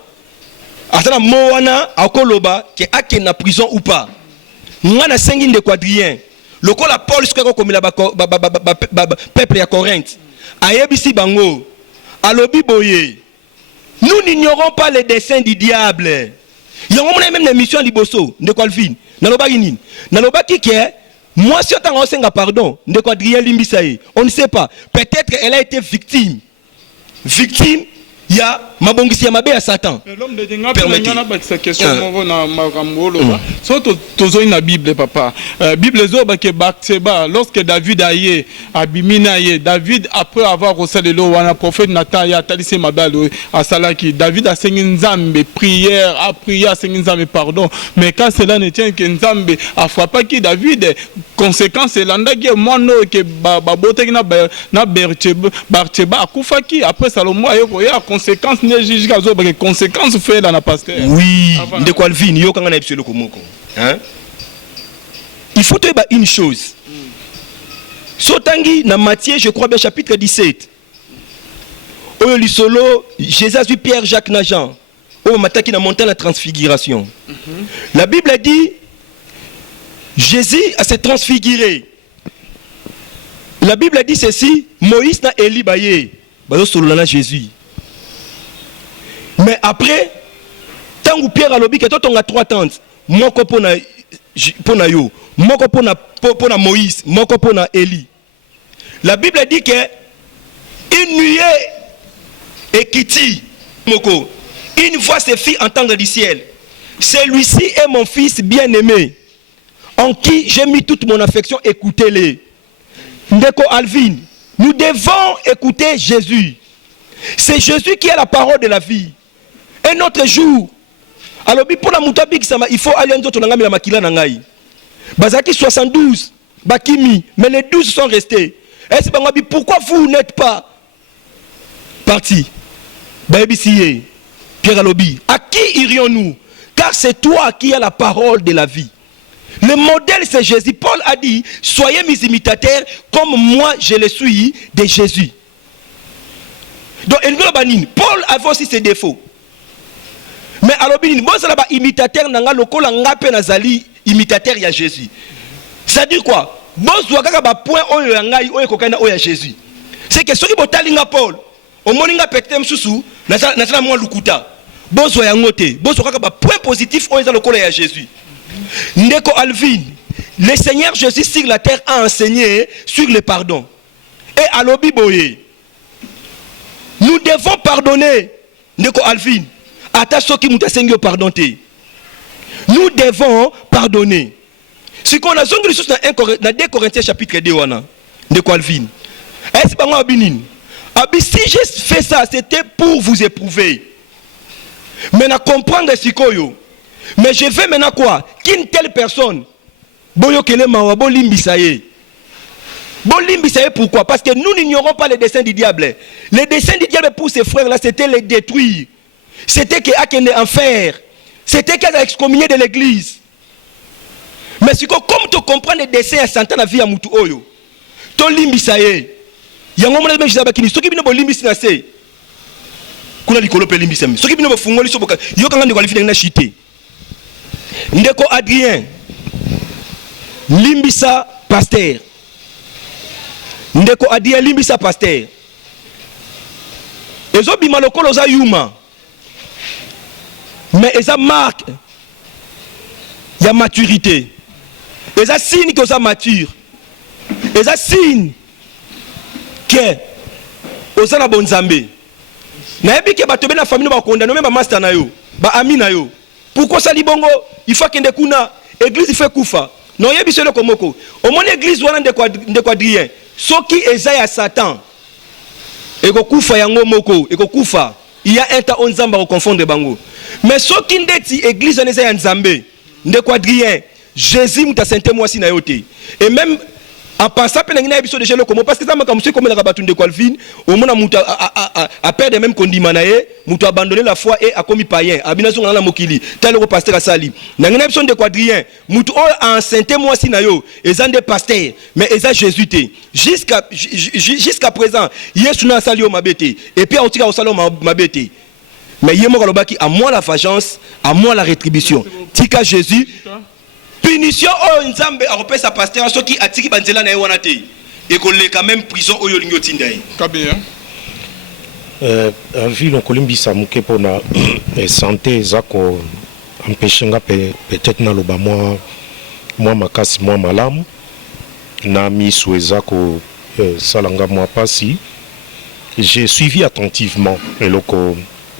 Azana mo wana akoloba ke ake na prison ou pas. Ngana sengi ndeko Adrien. Le kola Paul skako komila peuple ya Corinthe. Ayebisi bango. Alobi boye. Nous n'ignorons pas les desseins du diable. Il y a même une mission liboso de Colvin. Nalobaki nini? Nalobaki ke moi si on a senga pardon, de quoi Adrien Limbisaye. On ne sait pas. Peut-être elle a été victime. Victime, il y a mabongisi ya mabe ya Satan. L'homme de Dinga permettez cette question mo na makambolo ba. So tozo na Bible papa. Bible zo ba ke Batseba lorsque David aye abimina ye David après avoir reçu le lo wana prophète Nathan ya talise mabalo asalaki David a sengi nzambe prière a prié a sengi nzambe pardon mais quand cela ne tient que nzambe a frappé qui David conséquence landa ke mono ke ba boteki na Batseba akufaki après Salomon ayo ya conséquence ne juge ka zo ba conséquence fait dans la pasteur. Oui, de quoi le vin yo kanga na ebiselo komoko. Hein? Il faut te dire une chose. Sotangi na Matthieu, je crois bien chapitre 17. Oyo lisolo Jésus, Pierre, Jacques, na Jean. Oyo mataki na montagne la transfiguration. La Bible a dit Jésus a se transfiguré. La Bible a dit ceci, Moïse na Élie baye, bazo solo na Jésus. Mais après, tant que Pierre a lobi que toi on a 3 tentes, moko pona yo, moko pona Moïse, moko pona Élie. La Bible a dit que une nuée et kiti moko, une voix se fit entendre du ciel. Celui-ci est mon fils bien-aimé, en qui j'ai mis toute mon affection, écoutez-le. Ndeko Alvin, nous devons écouter Jésus. C'est Jésus qui est la parole de la vie. Un autre jour, alors pour la mutabi il faut aller en d'autres langues la makila nangai. Bazaki 72, bakimi, mais les 12 sont restés. Est-ce que pourquoi vous n'êtes pas partis? Baébisiye, Pierre Alobi, à qui irions-nous? Car c'est toi qui as la parole de la vie. Le modèle c'est Jésus. Paul a dit, soyez mes imitateurs comme moi je le suis de Jésus. Donc, Paul avait aussi ses défauts. Mais alors, bon, c'est là-bas imitateur, nanga lokola ngape nazali imitateur ya Jésus. Ça dit quoi? Bon, soit ba point oyo ngai oyo kokana oyo Jésus. C'est que ceux qui botalinga Paul, au moninga petem susu, na moi lukuta. Bon, soit yangote. Bon, soit ba point positif oyo lokola ya Jésus. Ndeko Alvin, le Seigneur Jésus sur la terre a enseigné sur le pardon. Et à l'obiboye, nous devons pardonner. Ndeko Alvin, attention qui nous a pardonné. Nous devons pardonner. Si on a zongé dans 2 Corinthiens chapitre 2, Ndeko Alvin, est-ce que abinin? Si j'ai fait ça, c'était pour vous éprouver. Maintenant, comprendre ce que mais je vais maintenant quoi? Qu'une telle personne, boyokele mawa, bolimbisaye. Bolimbisaye pourquoi? Parce que nous n'ignorons pas les desseins du diable. Les desseins du diable pour ces frères-là, c'était les détruire. C'était qu'il y a en fer. C'était qu'il y a excommunié de l'église. Mais si comme tu comprends les desseins à Satan la vie à Moutou Oyo, tu limbisaye. Il y a un moment où je dis que tu limbisaye. Kuna likolo pe limbisame. Soki bino bafungoli soboka. Yo kanga ndiko alifina na chité. Ndeko Adrien limbisa pasteur. Ndeko Adrien limbisa pasteur. Ezo bima lokolo za yuma. Mais eza marque ya maturité. Eza signe que ça mature. Eza signe que ozana bonzambe. Na yebi ke bato be na famille ba kondano même ba master na yo, ba ami na yo. Pourquoi ça libongo? Il faut kende kuna église il fait kufa. Non yebi selo komoko. Au mon église wana de quadrien. Soki eza ya Satan. Eko kufa yango moko, eko kufa. Il y a un temps on nzamba ko confondre bango. Mais soki ndeti église wana eza ya nzambe, de quadrien. Jésus muta sainte moi si na yote. Et même en passant par les épisodes de Gélo, parce que ça m'a comme si comme la rabatune de Calvin, au moins à perdre même condimanaye, moutou abandonné la foi et a commis païen, abination dans la mokili, tel le pasteur Assali. Dans une épisode de quadrien, moutou en sainte moi si nayo, ils ont des pasteurs, mais ils ont Jésus jusqu'à présent, Yesu na sali o mabete, et puis au salon mabete. Mais yemo kalobaki à moi la vengeance, à moi la rétribution. Tika Jésus. Punition au nzambe a repéré sa pasteur ceux qui atiki banzela na wana te et qu'on les quand même prison au yolingo tindai kabia ville on kolimbisa muke pona santé zako empêchenga peut-être na loba moi makasi moi malamu na miswe zako salanga moi pasi. J'ai suivi attentivement eloko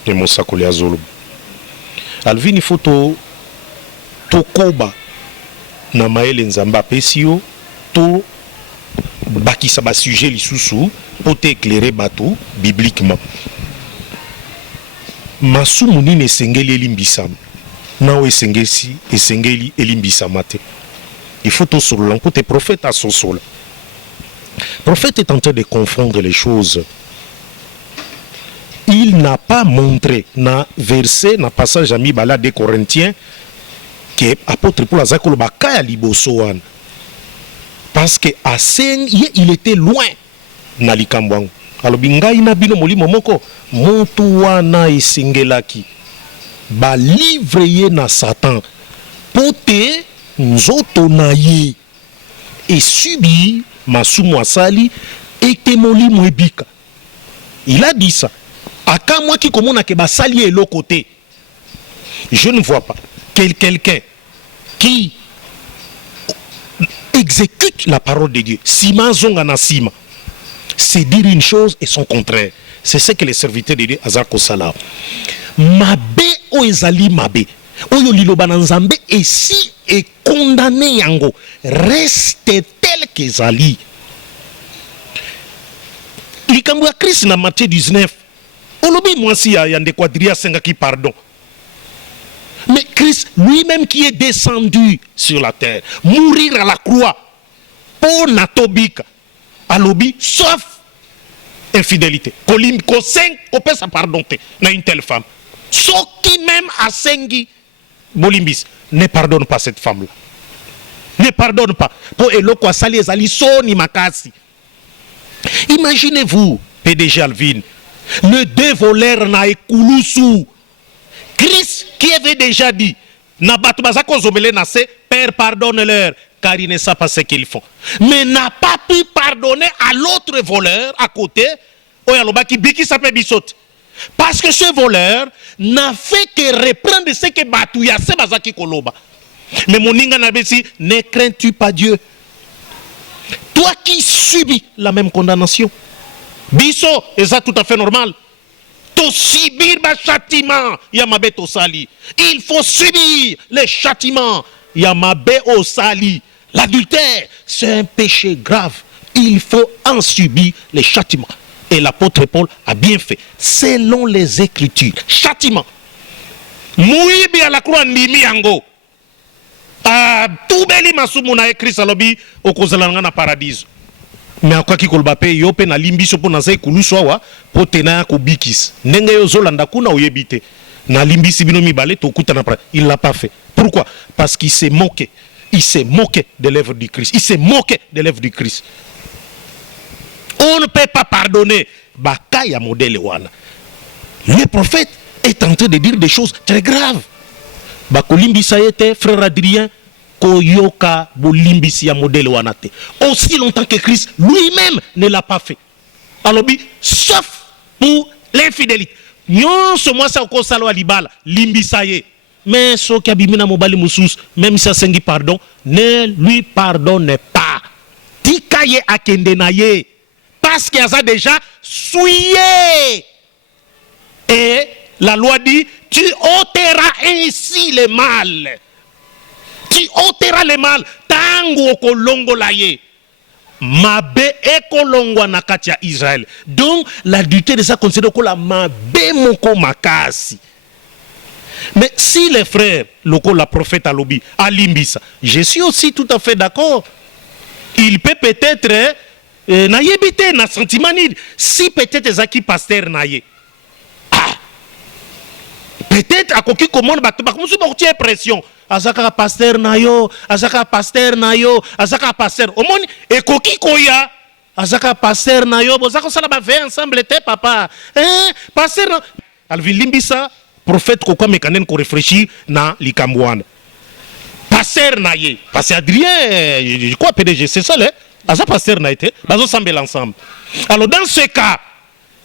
de mosako le azolo Alvin photo to koba na maele nzamba pesio to bakisa ba sujet lisusu pour t'éclairer bateau bibliquement masumu nini esengeli elimbisama nawe esengeli elimbisama te. Il faut tout sur le côté prophète à son sol. Prophète est en train de confondre les choses. Il n'a pas montré na verset na passage ami bala des Corinthiens que apôtre Paul azakolo bakaya liboso wana parce que asengi il était loin na likambo alors bingai na bino molimo moko motu wana esengelaki ba livre ye na Satan pote nzoto na ye et subir masumu asali ete molimo ebika. Il a dit ça. Aka moi qui komona ke basali et l'autre côté. Je ne vois pas quelqu'un qui exécute la parole de Dieu. Sima zonga na sima. C'est dire une chose et son contraire. C'est ce que les serviteurs de Dieu azako sala. Mabe o ezali mabe. Oyo liloba na nzambe et si est condamné yango reste tel qu'ezali. Likambo ya Christ na Matthieu 19. Olobi mwasi ya ndekwadria senga ki pardon. Mais Christ lui-même qui est descendu sur la terre, mourir à la croix pour natobika, alobi sauf infidélité. Kolim ko seng ko pesa pardon te na une telle femme. Ce qui même a sengi bolimbis ne pardonne pas cette femme-là. Ne pardonne pas. Pour eloko asali ezali soni makasi. Imaginez-vous, PDG Alvin, le deux voleurs na ekulusu. Christ qui avait déjà dit, na batu bazako zomele na se, Père pardonne-leur, car ils ne savent pas ce qu'ils font. Mais n'a pas pu pardonner à l'autre voleur à côté, oyalobaki biki sape bisot. Parce que ce voleur n'a fait que reprendre ce que batu ya se bazaki koloba. Mais mon ninga nabesi, ne crains-tu pas Dieu? Toi qui subis la même condamnation. Biso, et ça tout à fait normal. To subir le châtiment, yamabe to sali. Il faut subir les châtiments, yamabe au sali. L'adultère, c'est un péché grave. Il faut en subir les châtiments. Et l'apôtre Paul a bien fait, selon les Écritures. Châtiment. Mouibi à la croix nimi yango. Tout beli masumu na Christ alobi okozalanga na paradis. Mais akwa ki kolba pe yo pe na limbiso po na zai kuluso wa po tena ko bikis. Ndenge yo zolanda kuna oyebite. Na limbisi bino mibale to kuta na pra. Il l'a pas fait. Pourquoi? Parce qu'il s'est moqué. Il s'est moqué de l'œuvre du Christ. Il s'est moqué de l'œuvre du Christ. On ne peut pas pardonner. Bakaya modèle wana. Le prophète est en train de dire des choses très graves. Bakolimbisa yete frère Adrien koyoka bolimbisi ya modèle wanate. Aussi longtemps que Christ lui-même ne l'a pas fait. Alors sauf pour l'infidélité. Nyon ce mois ça ko salwa libala limbisa ye. Mais so kabimina mobali musus même si sengi pardon ne lui pardonne pas. Tikaye akende na ye parce qu'il a déjà souillé. Et la loi dit tu ôteras ainsi le mal. Tu ôteras le mal. Tango kolongo la ye. Mabe ekolongwa na kati ya Israël. Donc l'adultère de ça considère que la mabe moko makasi. Mais si les frères loko la prophète alobi alimbisa, je suis aussi tout à fait d'accord. Il peut peut-être na yebite na sentiment si peut-être ezaki pasteur na ye. Peut-être à koki commande bamusu bakutie pression azaka pasteur nayo azaka pasteur nayo azaka pasteur omoni ekoki koya azaka pasteur nayo bozaka sala ba veille ensemble te papa pasteur alvi limbisa prophète kokwa mekanen ko réfléchir na likambwana pasteur naye pasteur Adrien je crois PDG c'est ça là azaka pasteur na été bazo sambela ensemble. Alors dans ce cas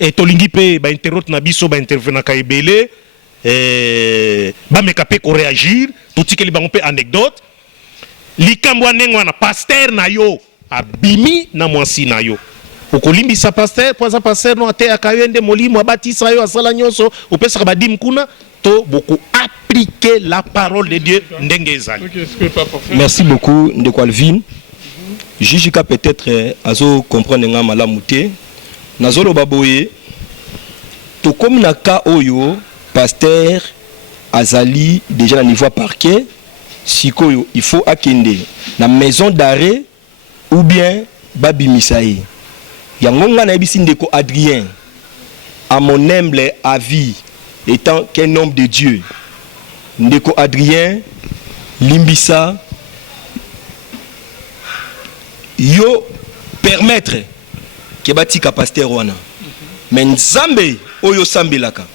et tolingi pe ba interrote na biso ba intervenant ka ebele ba mekape ko réagir tout ce que li bango pe anecdote likambo nengwana pasteur na yo abimi na mwasi na yo okolimbisa pasteur poza pasteur no ate akayende molimo abatisa yo asala nyonso opesa ba dim kuna to beaucoup appliquer la parole de Dieu ndenge ezali. Merci beaucoup Ndeko Alvin. Jijika peut-être azo comprendre nga malamu te nazolo baboye to comme na ka oyo pasteur azali déjà na niveau parquet sikoyo il faut akende na maison d'arrêt ou bien babimisaye yango nga na ebisi Ndeko Adrien à mon humble avis, étant qu'un homme de Dieu, Ndeko Adrien Limbisa, yo permettre que batika pasteur wana. Mais Nzambe oyo sambelaka,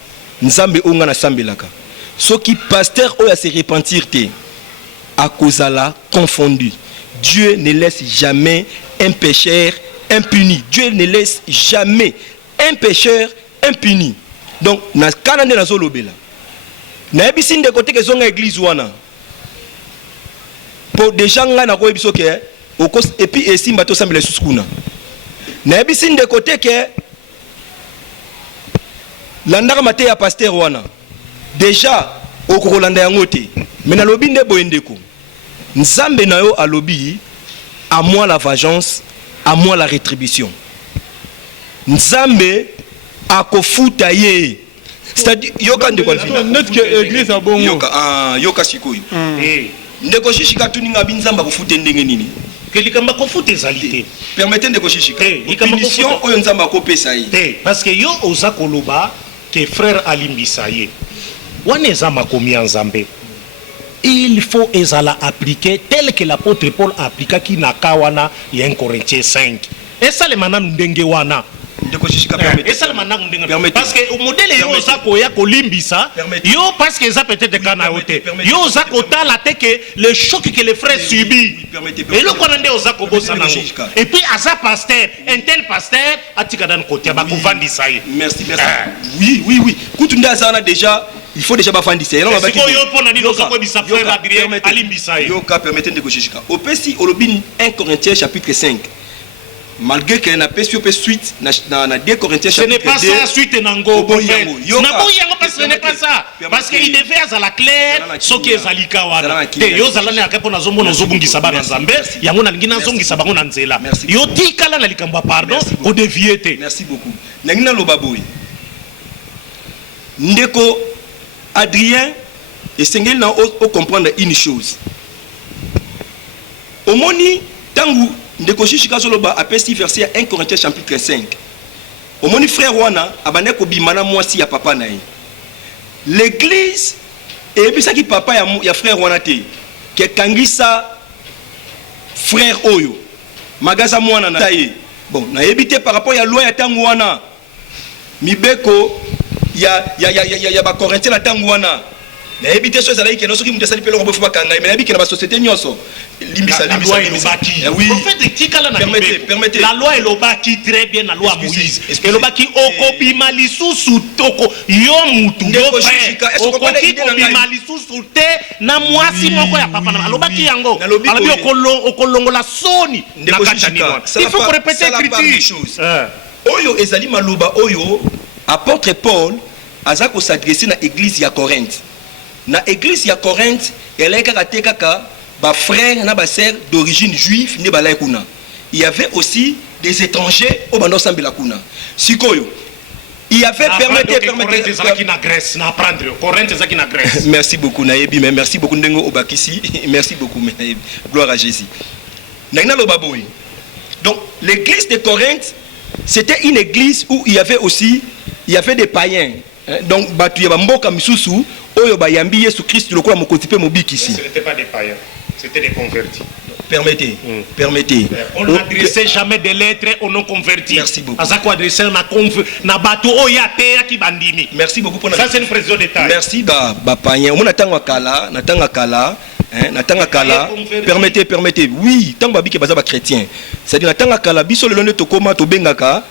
Nzambe onga na sambelaka. Ce qui pasteur oya se repentir te, à cause la confondu. Dieu ne laisse jamais un pécheur impuni. Dieu ne laisse jamais un pécheur impuni. Donc, na kanande na zolobela. Na ebisi de côté que zonga église wana. Pour déjà nga na ko ebiso ke et puis esimba to sambela suskuna. Na ebisi de côté que landaka mate ya pasteur wana. Déjà okolanda yango te. Mais na lobi nde boyendeko. Nzambe na yo alobi, à moi la vengeance, à moi la rétribution. Nzambe akofuta ye. C'est-à-dire yoka ndeko alfina. Notre église a bon. Yoka sikoyo. Ndeko shishika tuninga binzamba kofute ndenge nini? Que likamba kofute ezalité. Permettez ndeko shishika. Punition oyo nzamba kopesa ye. Parce que yo oza koloba que frère Alimbisa ye. Wana eza makomi nzambe. Il faut ezala appliquer tel que l'apôtre Paul appliqua qui na kawana y 1 Corinthiens 5. Et ça le manana ndenge wana. Et ça le manana ndenge. Parce que au modèle yo za koya kolimbisa, yo parce que ça peut-être kana yote. Yo za kota la te que le choc que les frères subissent. Et le konande oza kobosa nango. Et puis asa pasteur, un tel pasteur atika dan côté ba kovandisa ye. Merci. Oui. Kutunda zana déjà il faut déjà bafandi ça. Yoka permettez de koshishika. Opesi olobin 1 Corinthiens chapitre 5. Malgré qu'il n'a pas suite na 2 Corinthiens chapitre 2. Ce n'est pas ça suite nango. Parce que ce n'est pas ça. Parce qu'il devait à la claire ce qui est zalika wana. Yo zalane akapo na zombo na zobungi sabana nzambe. Yango na ngina zongi sabango na nzela. Yo tikala na likamba pardon ko dévier. Merci beaucoup. Nangina lobaboy. Ndeko Adrien et Sengel n'a pas comprendre une chose. Au moni, tangu ndeko shishika zoloba apesi verset 1 Corinthiens chapitre 5. Au moni frère wana abane ko bimana mwasi ya papa na ye. L'église et puis ça qui papa ya frère wana te ke kangisa frère oyo magaza mwana na ye. Bon, na ebité par rapport ya loi ya tangu wana mibeko ya ba Corinthiens la tangu wana na ebité so ezala ikeno soki mutesali pelo ko bofuba kanga mais na bikena ba société nyonso limbisa oui en fait tikala na permettez la loi elobaki très bien la loi Moïse elobaki okobima lisusu toko yo mutu yo frère okobima lisusu te na mwasi moko ya papa na alobaki yango alabi okolongola soni na katani il faut répéter l'écriture oyo ezali maloba oyo apôtre Paul aza ko s'adresser na église ya Corinthe. Na église ya Corinthe, elle est kaka ba frères na ba sœurs d'origine juive ne balai kuna. Il y avait aussi des étrangers au bando sambela kuna. Sikoyo. Il y avait permettez na Grèce na apprendre Corinthe ezaki na Grèce. Merci beaucoup Nayebi, mais merci beaucoup ndengo obakisi. Merci beaucoup Nayebi. Gloire à Jésus. Nagna lo baboy. Donc l'église de Corinthe, c'était une église où il y avait des païens. Donc batu ya mboka misusu oyo bayambi Yesu Christ lokola mokonzi pe mobikisi. Ce n'était pas des païens, c'était des convertis. Permettez. On n'adressait jamais des lettres aux non convertis. Merci beaucoup. Azako adressé na batu oya te ki bandimi. Merci beaucoup pour ça c'est une précision détail. Merci ba païen. On natanga kala natanga kala permettez oui tant babi ke baza ba chrétien. C'est-à-dire natanga kala biso le londe tokoma to bengaka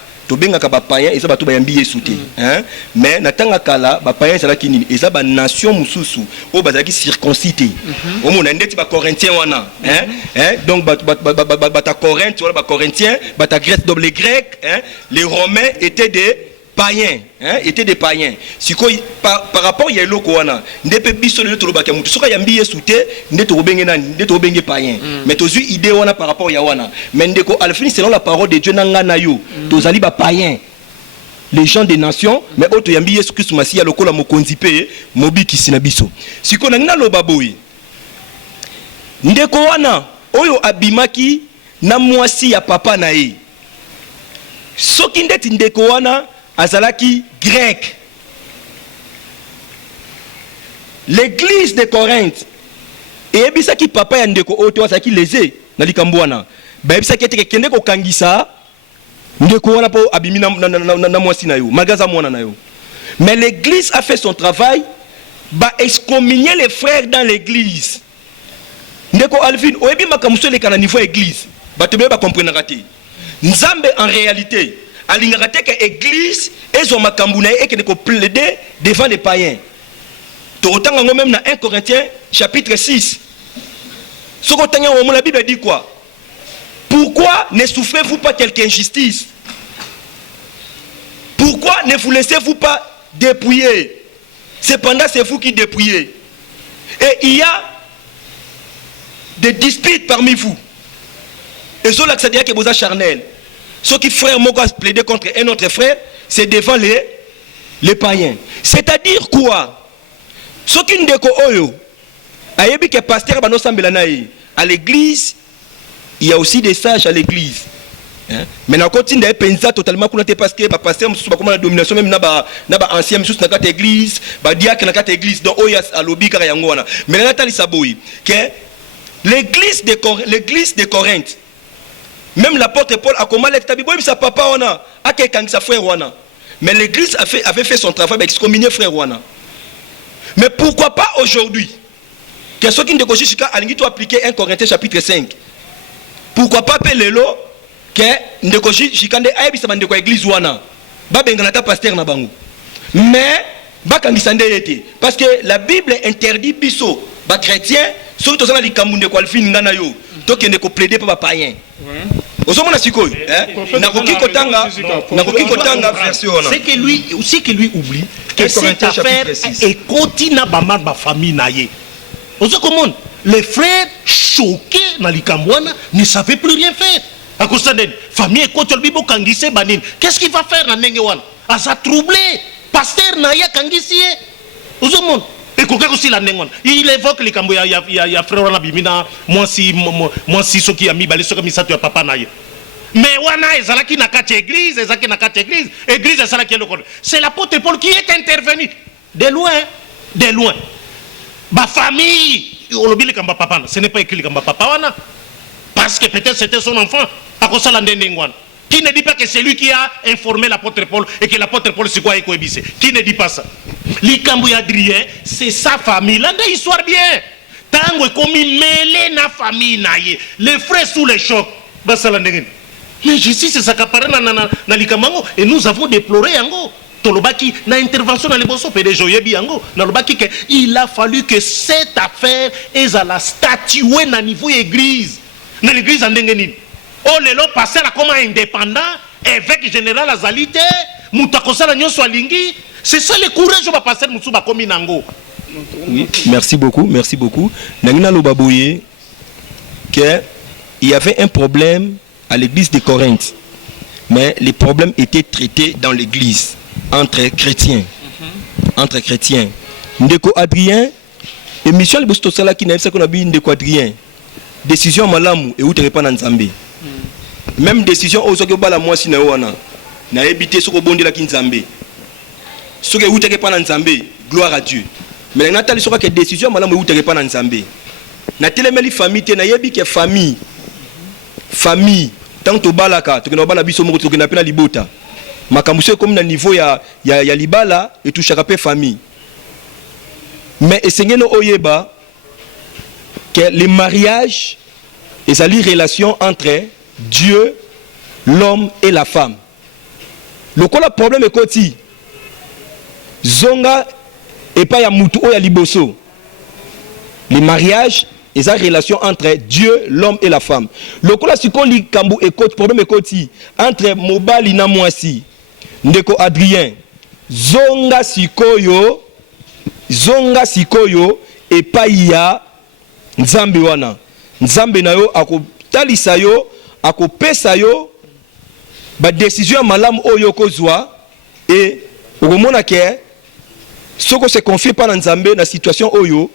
ba païen eza bato bayambi Yesu te mais natanga kala ba païen ezala kinini eza ba nation mususu o bazaki circoncité o mona ndeti ba Corinthiens wana donc bata Corinthe wala ba Corinthiens bata Grèce donc les Grecs les Romains étaient des païens siko par rapport ya eloko wana ndepe biso le tolobaka mutu soka yambi Yesu te ndeto obenge nani ndeto obenge païen mais tozu idée wana par rapport ya wana mais ndeko alfini selon la parole de Dieu nanga na yo tozali ba païens les gens des nations mais oto yambi Yesu Christ masiya lokola mokonzi pe mobikisi na biso siko nangina loba boyi ndeko wana oyo abimaki na mwasi ya papa na ye soki ndeti ndeko wana azalaki grec. L'église de Corinthe et bisaki papa ya ndeko oto azalaki lésé na likambo wana. Ba bisaki ete kende ko kangisa ndeko wana po abimi na mwasi na yo, magaza mwana na yo. Mais l'église a fait son travail, ba excommunier les frères dans l'église. Ndeko Alvin oyebi makamuso le kana niveau église. Ba te ba comprendre raté. Nzambe en réalité alingaka te que église ezo makambu na e ke ko plaider devant les païens. Autant même dans 1 Corinthiens chapitre 6. Ce que la Bible dit quoi? Pourquoi ne souffrez-vous pas quelque injustice? Pourquoi ne vous laissez-vous pas dépouiller? Cependant, c'est vous qui dépouillez. Et il y a des disputes parmi vous. Et cela, c'est-à-dire que vous êtes charnel. Ceux qui frère Mogas plaider contre un autre frère, c'est devant les païens. C'est-à-dire quoi? Ce qui nous dit que pasteur à l'église, il y a aussi des sages à l'église. Mais on continue de penser totalement qu'on a parce que pasteur comme la domination même na ancien monsieur na carte église, ba diacre na carte église donc oyas à lobby car yango wana. Mais na tali saboyi que l'église de Corinthe, même l'apôtre Paul a comment l'état bible sa papa wana a quelqu'un sa frère wana. Mais l'église avait fait son travail avec excommunier frère wana. Mais pourquoi pas aujourd'hui? Que ceux qui ne connaissent pas appliquer 1 Corinthiens chapitre 5. Pourquoi pas Pelelo que ne connaissent pas l'église wana? Ba benganata pasteur na bango. Mais ba kangisande yete parce que la Bible interdit biso ba chrétien surtout tozana likambu ko alfin ngana yo to ke ne ko plaider pa ba païen. Osomona sikoyo na koki kotanga version. C'est que lui oublie que cette affaire est continue à ma famille naïe. Vous comment les frères choqués dans l'Ikambouana ne savaient plus rien faire. À cause de famille et quand bibo kangise banin, qu'est-ce qu'il va faire dans Nengewan? À ça troublé, pasteur naïa kangisi. Vous comment et quoi aussi la Nengewan? Il évoque les Kambouya, il y a frère wana bimina, moi si ceux qui a mis balé ceux qui mis ça tu papa naïe. Mais wana ezalaki na kati église, ezalaki na kati église ezalaki le c'est l'apôtre Paul qui est intervenu de loin. Ba famille, olobili kamba papa, ce n'est pas écrit kamba papa wana parce que peut-être c'était son enfant à cause de l'andendengwan. Qui ne dit pas que c'est lui qui a informé l'apôtre Paul et que l'apôtre Paul c'est quoi ekoebise? Qui ne dit pas ça? Likambu ya Adrien, c'est sa famille. Là des histoire bien. Tango comme mêlé na famille naie. Les frères sous les chocs. Ba salandengen. Mais justice c'est ça qu'apparaît na likamango et nous avons déploré yango. Tolobaki na intervention dans les bossos PDG yebi yango. Na lobaki que il a fallu que cette affaire est à la statuer na niveau église. Na l'église andengeni. Oh lelo passer la comme indépendant évêque général azalité mutakosa la nyonso alingi. C'est ça le courage va passer musuba komi nango. Oui, merci beaucoup. Nangina lobaboye que il y avait un problème à l'église de Corinthe. Mais les problèmes étaient traités dans l'église entre chrétiens. Entre chrétiens. Ndeko Adrien et Michel Bostosala qui n'a pas qu'on a vu Ndeko Adrien. Décision malamu et où te pas Nzambe. Même décision aux autres bala moi si na wana. Na éviter ce que bon de la Kinzambe. Ce que où te pas Nzambe, gloire à Dieu. Mais Nathalie sera que décision malamu où te pas Nzambe. Na telemeli famille te na yebi que famille tant to balaka to na bala biso moko to na pena libota. Makamuso comme na niveau ya libala et tout chaque peu famille. Mais essengeno oyeba que le mariage est la relation entre Dieu, l'homme et la femme. Le problème est que zonga et pas ya mutu o ya liboso. Le mariage est la relation entre Dieu, l'homme et la femme. Le problème est que entre mobali na mwasi ndeko Adrien zonga sikoyo et pas ya Nzambe wana. Nzambe na yo akotalisa yo akopesa yo ba décision malamu oyo kozwa et okomona ke soko se confie pas na Nzambe na situation oyo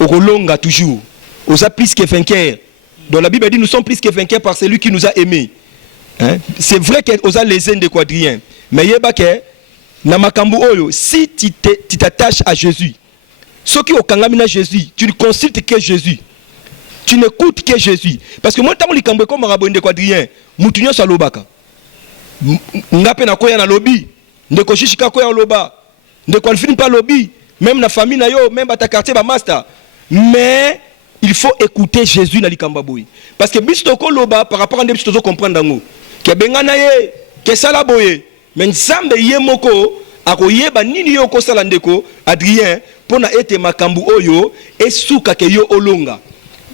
okolonga toujours. Osa plus que vainqueur. Dans la Bible dit nous sommes plus que vainqueurs par celui qui nous a aimés. Hein? C'est vrai que oza les de quadrien, mais yeba ke na makambu oyo, si tu t'attaches à Jésus, ceux qui ont kangamina Jésus, tu ne consultes que Jésus, tu n'écoutes que Jésus, parce que moi tant li kambo comme marabout de quadrien, mutunyo sa lobaka, ngape na koya na lobby, ndeko shishika koya loba, ndeko alfini pa lobby, même na famille na yo, même ta quartier ba master, mais il faut écouter Jésus na likamba boy, parce que biso ko loba par rapport à ndeko to comprendre ngo. Que bengana ye que sala boye mais nzambe ye moko akoyeba nini yo ko sala ndeko Adrien pona ete makambu oyo esuka ke yo olonga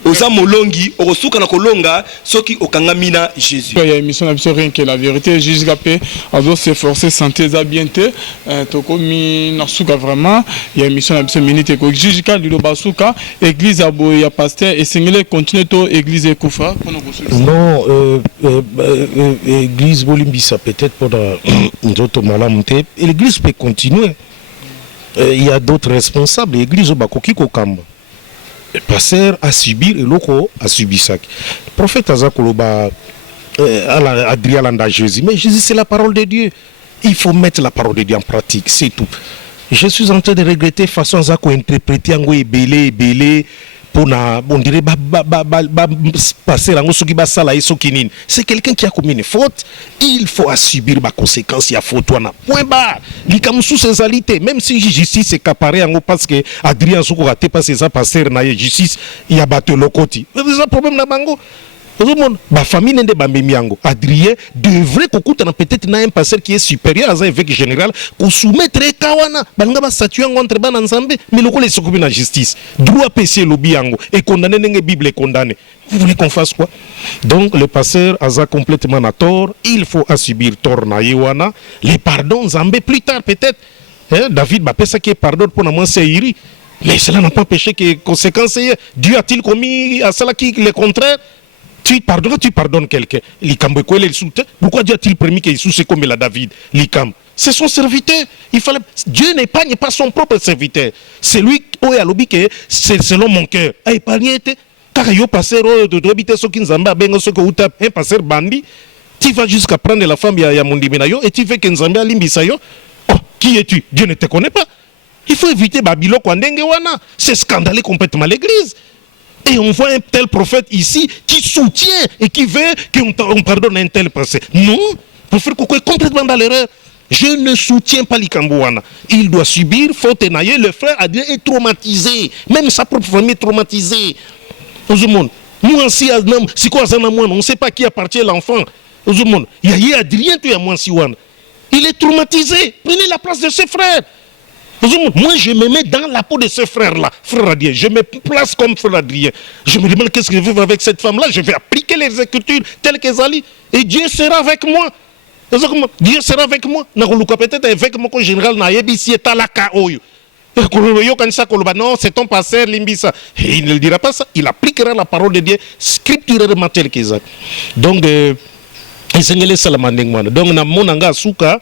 oza molongi okosuka na kolonga soki okangamina Jésus. Il y a une mission absolue rien que la vérité jusqu'à paix ado s'efforcer santé za bienté tokomi na suka vraiment il y a une mission absolue minute ko jusqu'à lilo basuka église abo ya pasteur et singele continuer to église ekufa non église bolimbisa peut-être pour d'autres malamute l'église peut continuer. Il y a d'autres responsables l'église bakoki ko kamba. Le pasteur a subi et l'oko a subi ça. Le prophète Azakoloba a dit à Jésus, mais Jésus c'est la parole de Dieu. Il faut mettre la parole de Dieu en pratique, c'est tout. Je suis en train de regretter façon Zako interpréter en belé pour on dirait passer en soki ba sala esokinin. C'est quelqu'un qui a commis une faute, il faut subir les conséquences, il y a faute wana. Point barre. Likamusu ses alités, même si justice est caparé en parce que Adrien Soko raté pas ses pasteur na justice, il y a battu le côté. C'est un problème na bango. Ma famille n'est pas miango. Adrien devrait peut-être un pasteur qui est supérieur à un évêque général pour soumettre kawana balanga ba statuer contre ban ensemble mais le les s'occuper de la justice droit PC lobby yango et condamner n'enge Bible est condamné. Vous voulez qu'on fasse quoi? Donc le pasteur a complètement à tort, il faut subir tort na yewana les pardons Zambé plus tard peut-être David va ça qui est pardon pour moi c'est iri mais cela n'a pas empêché que conséquences Dieu a-t-il commis à cela qui le contraire? Tu pardonnes quelqu'un. Pourquoi Dieu a-t-il permis qu'il soit comme la David? C'est son serviteur. Dieu n'épargne pas son propre serviteur. C'est lui qui a lobby que c'est selon mon cœur. A épargné. Car il y a passé de habiter ce qui nous a un passeur bandit. Tu vas jusqu'à prendre la femme ya Mondimenayo et tu fais que nous a limbisayo. Oh, qui es-tu? Dieu ne te connaît pas. Il faut éviter Babylone Kwandengewana. C'est scandaleux complètement l'église. Et on voit un tel prophète ici qui soutient et qui veut qu'on pardonne un tel passé. Non, le prophète Koko est complètement dans l'erreur. Je ne soutiens pas l'Ikambouana. Il doit subir, faute naïe. Le frère Adrien est traumatisé. Même sa propre famille est traumatisée. Moi aussi, si quoi on ne sait pas qui appartient à l'enfant. Il y a Adrien, tu es moi si il est traumatisé. Prenez la place de ses frères. Moi, je me mets dans la peau de ce frère-là, frère Adrien. Je me place comme frère Adrien. Je me demande qu'est-ce que je vais faire avec cette femme-là. Je vais appliquer les Écritures telles qu'elles allient. Et Dieu sera avec moi. Dieu sera avec moi. Peut-être avec moi, général, non, c'est ton pasteur Limbisa. Et il ne le dira pas ça. Il appliquera la parole de Dieu scripturairement telle qu'elle est. Donc, donc, na monanga suka.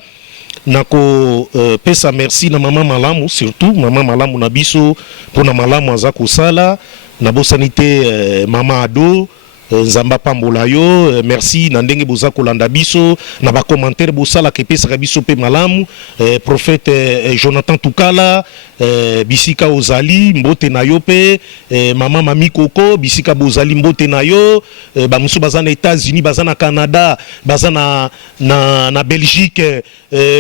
Nako pesa merci na mama malamu surtout mama malamu na biso pona malamu aza kosala na bosanité mama ado nzamba pambola yo merci na ndenge boza kolanda biso na ba commentaire bosala ke pesa biso pe malamu prophète Jonathan Tukala bisika ozali mbote na yo pe mama mami koko bisika bozali mbote na yo ba musu baza na États-Unis baza na Canada baza na Belgique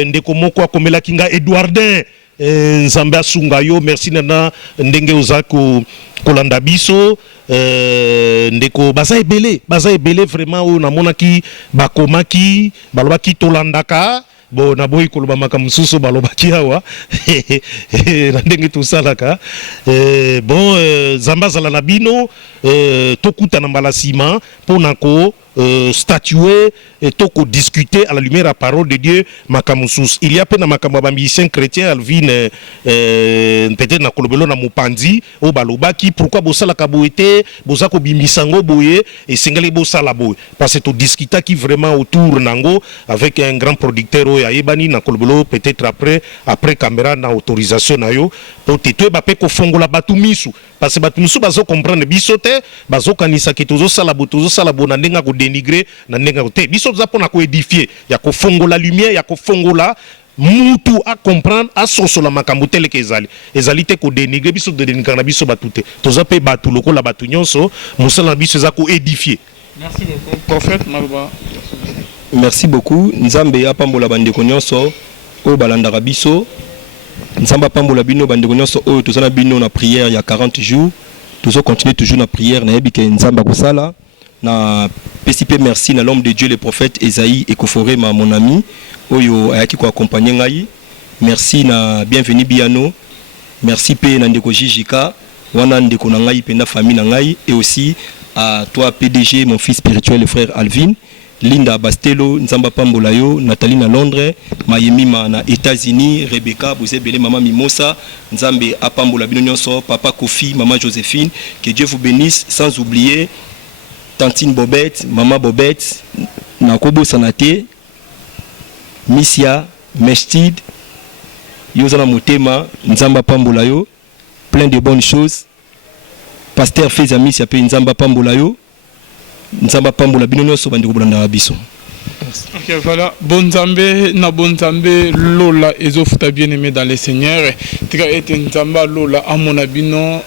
ndeko moko akomela kinga Edouardin nzambe asunga yo merci nana ndenge ozako kolanda biso ndeko baza ebele vraiment o namonaki bakomaki balobaki tolandaka bon na boyi koloba makamususu balobaki awa na ndenge tosalaka bon zamba zala na bino tokuta na mbala sima mpona ko statuer et toko discuter à la lumière de la parole de Dieu makamusus. Il y a peine makamaba musicien chrétien Alvin peut-être na kolobelo na mopandi o balobaki pourquoi bosala kaboete bozako bimisango boye et singale bosala boye parce que to discuta qui vraiment autour nango avec un grand producteur o ya ebani na kolobelo peut-être après caméra na autorisation na yo pour tétwe ba pe ko fongola batumisu parce que batumisu bazo comprendre bisote bazo kanisa ke tozo sala bo na ndenga ko dénigrer na ndenge te biso za pona ko édifier ya ko fongola lumière ya ko fongola mutu à comprendre à sosola makambo tele ke ezali te ko dénigrer biso de dénigrer na biso batute toza pe batu lokola batu nyonso musala biso za ko édifier. Merci beaucoup prophète Maluba. Merci beaucoup nzambe apambola bandeko nyonso o balandaka biso nzambe apambola bino bandeko nyonso o tozana bino na prière il y a 40 jours toujours continuer toujours na prière na yebi ke nzambe kosala na PCP. Merci na l'homme de Dieu le prophète Esaïe Ekofore mon ami oyo ayaki ko accompagner ngai. Merci na bienvenue Biano. Merci pe na ndeko Jijika wana ndeko na ngai pe na famille na ngai et aussi à toi PDG mon fils spirituel le frère Alvin Linda Bastelo Nzamba Pambola yo Nathalie na Londres Mayemi na États-Unis Rebecca Bozebele Maman Mimosa Nzambe apambola bino nyonso Papa Kofi Maman Joséphine, que Dieu vous bénisse, sans oublier Tantine Bobette Maman Bobette Nakobo Sanate Missia Mestid Yozana Motema Nzamba Pambola yo, plein de bonnes choses. Pasteur Fezami Siape Nzamba Pambola yo Nzamba Pambola bino nyonso bandeko bolanda biso. Ok, voilà. Bonzambe na bonzambe lola ezofuta bien aimé dans le Seigneur. Tika ete nzamba lola amona bino